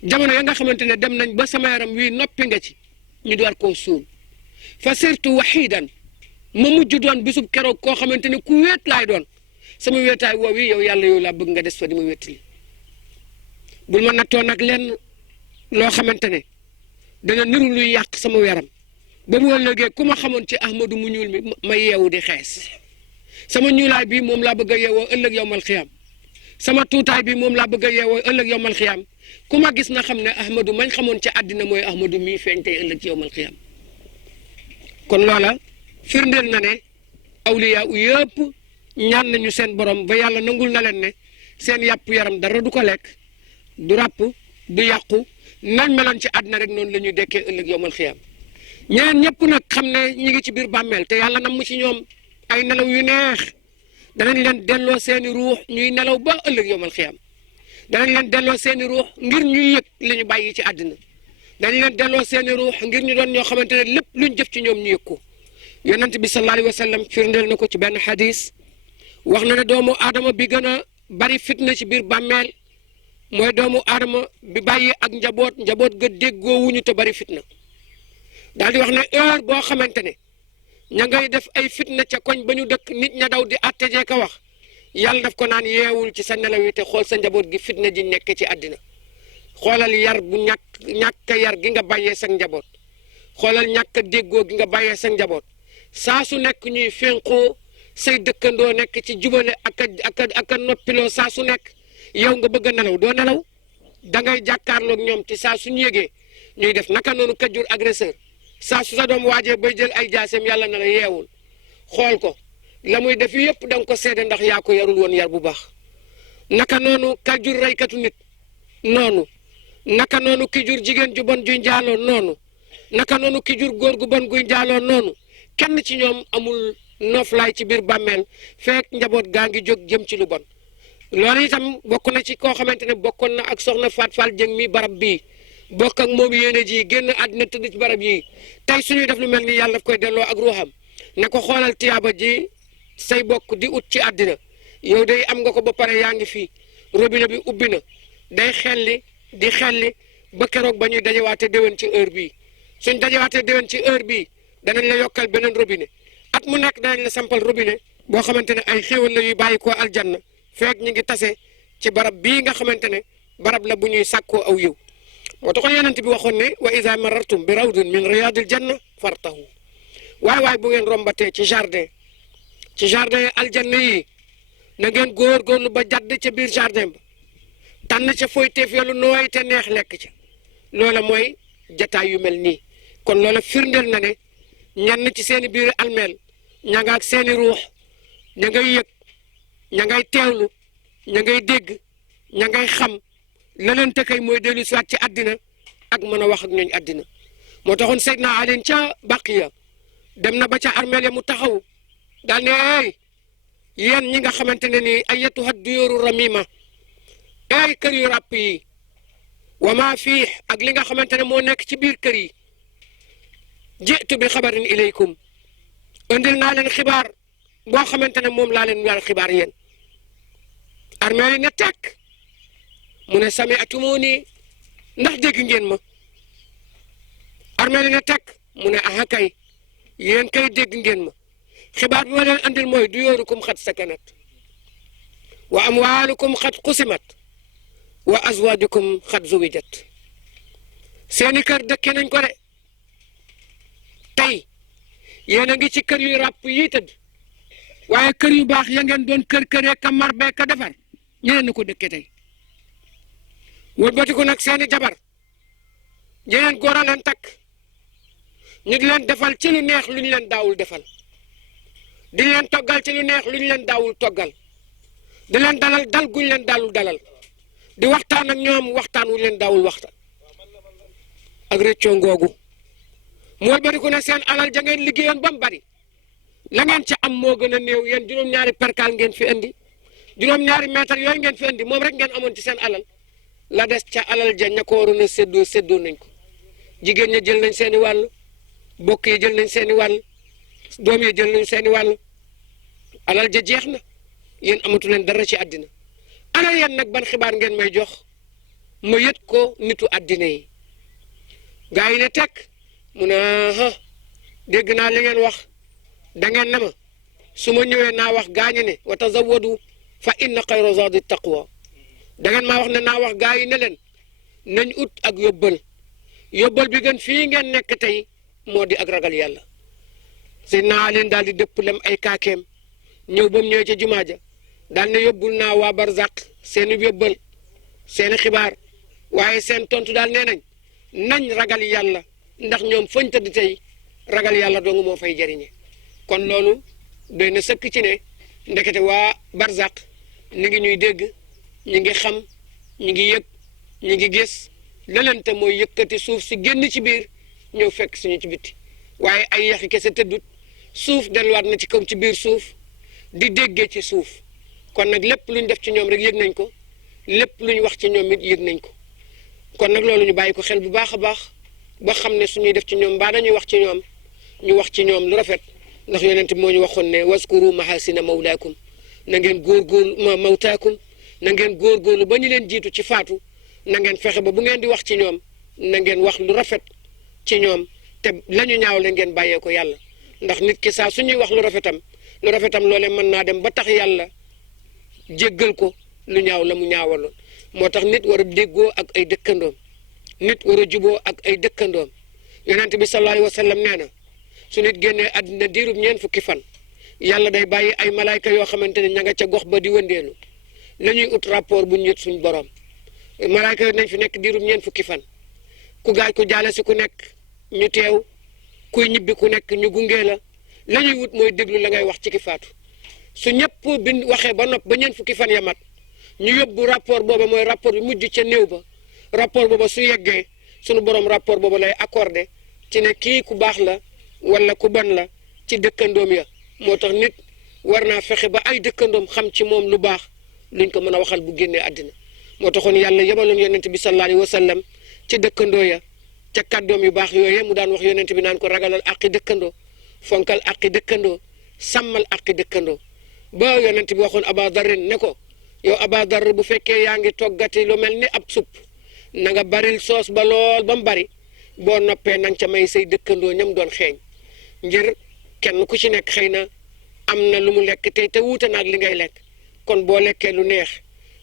jamono ya nga xamante ne dem nañ ba sama yaram wii noppi nga ci ñu door koo suul fa sirtu waxidan ma mujj doon bisub keroog koo xamante ne ku wéet laay doon sama wéetaay woowu yow yàlla yow laa bëgg nga des fa di ma wéttali bul ma nattoo nag lenn loo xamante ne dana niru luy yàq sama yaram ba mu ëllëgee ku ma xamoon ci Ahmadu mu ñuul mi ma yeewu di xees sama ñuulaay bi moom laa bëgg a yeewoo ëllëg yowmal xiyaam sama tuutaay bi moom laa bëgg a yeewoo ëllëg yowmal xiyaam ku ma gis na xam ne Ahmadu mañ xamoon ci àddina mooy Ahmadu mii feeñ tey ëllëg ci yowmal xiyaam kon loola firndeel na ne awliya u yëpp ñaan nañu seen borom ba yàlla nangul na leen ne seen yàpp yaram dara du ko lekk du ràpp du yàqu nañ meloon ci àddina rek noonu la ñuy dekkee ëllëg yowmal xiyaam ñeneen ñëpp nag xam ne ñi ngi ci biir bàmmeel te yàlla nam mu ci ñoom ay nelaw yu neex danañ leen delloo seeni ruux ñuy nelaw ba ëllëg yowmal xiyaam danañ leen delloo seeni ruux ngir ñuy yëg li ñu bàyyi ci àddina danañ leen delloo seeni ruux ngir ñu doon ñoo xamante ne lépp luñ jëf ci ñoom ñu yëg ko yonent bi sallallahu alayhi wa sallam firndeel na ko ci benn xadis wax na ne doomu aadama bi gën a bari fitna ci biir bàmmeel mooy doomu aadama bi bàyyi ak njaboot ga déggoo wuñu te bari fitna daal di wax ne heure boo xamante ne ña ngay def ay fitna ca koñ ba ñu dëkk nit ña daw di attejee ka wax yàlla daf ko naan yeewul ci sa nelaw yi te xool sa njaboot gi fitna ji nekk ci àddina xoolal yar bu ñàkk yar gi nga bàyyee sa njaboot xoolal ñàkk déggoo gi nga bàyyee sa njaboot saa su nekk ñuy fénqoo say dëkkandoo nekk ci jubale ak a noppiloo saa su nekk yow nga bëgg a nelaw doo nelaw da ngay jàkkaarloog ñoom ci saa suñu yégee ñuy def naka noonu kajur agresseur saa su sa doom waajee bay jël ay jaaseem yàlla na la yeewul xool ko la muy def yëpp da nga ko seede ndax yaa ko yarul woon yar bu baax naka noonu kajur reykatu nit noonu naka noonu ki jur jigéen ju bon ju njaaloo noonu naka noonu ki jur góor gu bon guy njaaloo noonu kenn ci ñoom amul nooflaay ci biir bàmmeel fekk njaboot gaa ngi jóg jëm ci lu bon. loolu itam bokk na ci koo xamante ne bokkoon na ak soxna Faat Fall Jëng mi barab bii bokk ak moom yéene ji génn àddina tëdd ci barab yi tey suñuy def lu mel ni yàlla daf koy delloo ak ruuxam ne ko xoolal tiyaaba ji say bokk di ut ci àddina yow day am nga ko ba pare yaa ngi fii robinet bi ubbi na day xelli di xelli ba keroog ba ñuy dajewaate déwén ci heure bii suñ dajewaatee déwén ci heure bii danañ la yokkal beneen robinet at mu nekk danañ la sampal robinet boo xamante ne ay xéewal la yuy bàyyi koo aljanna feek ñu ngi tase ci barab bii nga xamante ne barab la bu ñuy sàkkoo aw yiw moo taxoon yonent bi waxoon ne wa iza marartum bi rawdin min riyadil janna fartahu waay bu ngeen rombatee ci jardin aljanna yi na ngeen góorgóorlu ba jadd ca biir jardin ba tànn ca foyteef ya lu nooy te neex lekk ca loola mooy jataay yu mel nii kon loola firndeel na ne ñenn ci seeni biir almeel ña nga ak seeni ruux ña ngay yëg ña ngay teewlu ña ngay dégg ña ngay xam la leen tëkkay mooy dellu siwaat ci àddina ak mën a wax ak ñooñ àddina moo taxoon Seydina Ali ca Baqiya dem na ba ca armeel ya mu taxaw daal ne ay yéen ñi nga xamante ne nii ayyatuha duyóoru ramima ay kër yu ràpp yi wa maa fii ak li nga xamante ne moo nekk ci biir kër yi jiitu bi xabarin ilaykum indil naa leen xibaar boo xamante ne moom laa leen war xibaar yéen armée yi ne tekk mu ne sami'tumuni ndax dégg ngeen ma armée yi ne tekk mu ne aha kay yéen kay dégg ngeen ma xibaar bi ma leen andil mooy duyóorukum xat sakanat wa amwaalukum xat xusimat wa azwaajukum xat zuwijat seeni kër dëkke nañ ko de tey yéen a ngi ci kër yu ràpp yi tëdd waaye kër yu baax ya ngeen doon kër-këree ka mar bee ka defar ñeneen na ko dëkke tey wëlbatiku nag seeni jabar ñeneen góor a leen takk ñu di leen defal ci lu neex lu ñu leen daawul defal di leen toggal ci lu neex lu ñu leen daawul toggal di leen dalal dal guñ leen daawul dalal di waxtaan ak ñoom waxtaan wuñ leen daawul waxtaan ak rëccoo ngoogu mu wëlbatiku nag seen alal ja ngeen liggéeyoon ba mu bari la ngeen ca am moo gën a néew yéen juróom-ñaari perkaal ngeen fi indi juróom-ñaari mètre yooyu ngeen fi indi moom rek ngeen amoon ci seen alal la des ca alal ja ña ko waroon a séddoo nañ ko jigéen ña jël nañ seeni wàll bokk yi jël nañ seeni wàll doom yi jël nañ seeni wàll alal ja jeex na yéen amatu leen dara ci àddina ana yéen nag ban xibaar ngeen may jox ma yët ko nitu àddina yi gaa yi ne tekk mu ne dégg naa li ngeen wax da ngeen ne ma su ma ñëwee naa wax gaañi ne wa tazawwadu fa inna xayra zaadi taqwa da ngeen maa wax ne naa wax gaa yi ne leen nañ ut ak yóbbal bi gën fii ngeen nekk tey moo di ak ragal yàlla Seydina Ali daal di dëpp lem ay kaakeem ñëw ba mu ñëwee ca jumaa ja daal ne yóbbul naa waa barzaq seeni yóbbal seeni xibaar waaye seen tontu daal nee nañ ragal yàlla ndax ñoom fañ tëdd tey ragal yàlla dong moo fay jëriñe kon loolu doy na sëkk ci ne ndekete waa barzaq ñu ngi ñuy dégg ñu ngi xam ñu ngi yëg ñu ngi gis lelente mooy yëkkati suuf si génn ci biir ñëw fekk suñu ci bitti waaye ay yaxi kese tëddut suuf delluwaat na ci kaw ci biir suuf di déggee ci suuf kon nag lépp lu ñu def ci ñoom rek yëg nañ ko lépp lu ñu wax ci ñoom it yëg nañ ko kon nag loolu ñu bàyyi ko xel bu baax a baax ba xam ne suñuy def ci ñoom mbaa dañuy wax ci ñoom ñu wax ci ñoom lu rafet ndax yonent bi moo ñu waxoon ne waskuru mahasina mawlaakum na ngeen góorgóorlu mawtaakum na ngeen góorgóorlu ba ñu leen jiitu ci faatu na ngeen fexe ba bu ngeen di wax ci ñoom na ngeen wax lu rafet ci ñoom te la ñu ñaaw la ngeen bàyyee ko yàlla ndax nit ki saa suñuy wax lu rafetam loolee mën naa dem ba tax yàlla jéggal ko lu ñaaw la mu ñaawaloon moo tax nit war a déggoo ak ay dëkkandoom nit war a juboo ak ay dëkkandoom yonent bi sallallahu alayhi wa sallam nee na su nit génnee àddina diirub ñeent fukki fan yàlla day bàyyi ay malaayka yoo xamante ne ña nga ca gox ba di wëndeelu la ñuy ut rapport bu ñu yët suñ borom malaayka yooyu nañ fi nekk diirub ñeent fukki fan ku gaaj ku jaale si ku nekk ñu teew kuy ñibbi ku nekk ñu gungee la ñuy wut mooy déglu la ngay wax ci ki faatu su ñëpp bi waxee ba nopp ba ñeent fukki fan ya mat ñu yóbbu rapport booba mooy rapport bi mujj ca néew ba rapport booba su yeggee sunu borom rapport booba lay accordé ci ne kii ku baax la wala ku bon la ci dëkkandoom ya moo tax nit war naa fexe ba ay dëkkandoom xam ci moom lu baax luñ ko mën a waxal bu génnee àddina moo taxoon yàlla yebaloon yonent bi sallallahu alayhi wa sallam ci dëkkandoo ya ca kàddoom yu baax yooyee mu daan wax yonent bi naan ko ragalal àqi dëkkandoo fonkal àqi dëkkandoo sàmmal àqi dëkkandoo ba yonent bi waxoon Aba Darrin ne ko yow Aba Darr bu fekkee yaa ngi toggati lu mel ni ab supp na nga baril soos ba lool ba mu bari boo noppee nang ca may say dëkkandoo ñam doon xeeñ ngir kenn ku ci nekk xëy na am na lu mu lekk tey te wuute naag li ngay lekk kon boo lekkee lu neex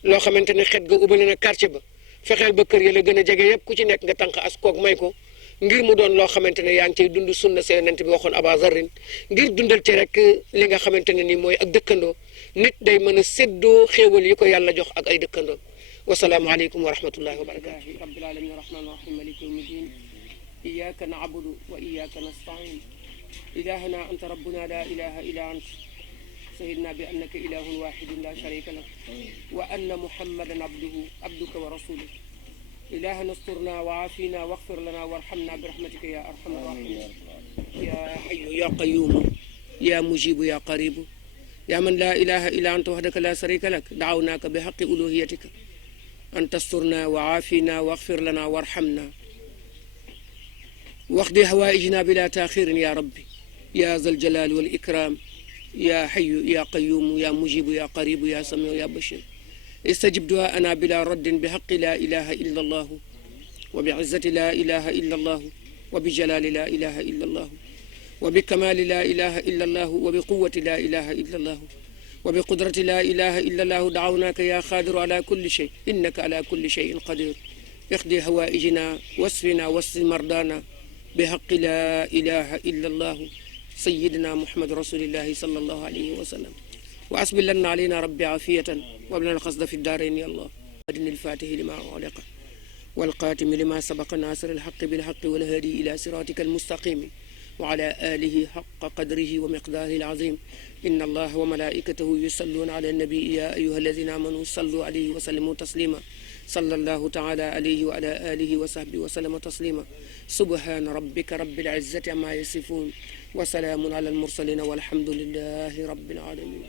loo xamante ne xet ga ubale na quartier ba fexeel ba kër yi la gën a jege yëpp ku ci nekk nga tànq as koog may ko ngir mu doon loo xamante ne yaa ngi ciy dund sunna sa yonent bi waxoon Aba Zarrin ngir dundal ci rek li nga xamante ne nii mooy ak dëkkandoo nit day mën a séddoo xéewal yi ko yàlla jox ak ay dëkkandoo wasalaamu aleykum wa rahmatullahi wa barakatuh rabbil alamin rahman rahim maliki yawmi din iyyaka na'budu wa iyyaka nasta'in ilahana anta rabbuna la ilaha illa ant سيدنا بأنك إله واحد لا شريك له وأن محمدا عبدك ورسوله إلهنا استرنا وعافينا واغفر لنا وارحمنا برحمتك يا أرحم الراحمين يا حي يا قيوم يا مجيب يا قريب يا من لا إله إلا أنت وحدك لا شريك لك دعوناك بحق ألوهيتك أن تسترنا وعافينا واغفر لنا وارحمنا واقض هوائجنا بلا تأخير يا ربي يا ذا الجلال والإكرام يا حي يا قيوم يا مجيب يا قريب يا سميع يا بشير استجب دعاءنا بلا رد بحق لا إله إلا الله وبعزة لا إله إلا الله وبجلال لا إله إلا الله وبكمال لا إله إلا الله وبقوة لا إله إلا الله وبقدرة لا إله إلا الله دعوناك يا قادر على كل شيء إنك على كل شيء قدير اقضي هوائجنا واسفنا واسف مرضانا بحق لا إله إلا الله سيدنا محمد رسول الله صلى الله عليه وسلم وأسبل لنا علينا ربي عافية وابلنا القصد في الدارين يا الله أدن الفاتح لما أغلق والقاتم لما سبق ناصر الحق بالحق والهادي إلى صراطك المستقيم وعلى آله حق قدره ومقداره العظيم إن الله وملائكته يصلون على النبي يا أيها الذين آمنوا صلوا عليه وسلموا تسليما صلى الله تعالى عليه وعلى آله وصحبه وسلم تسليما سبحان ربك رب العزة عما يصفون وسلام على المرسلين والحمد لله رب العالمين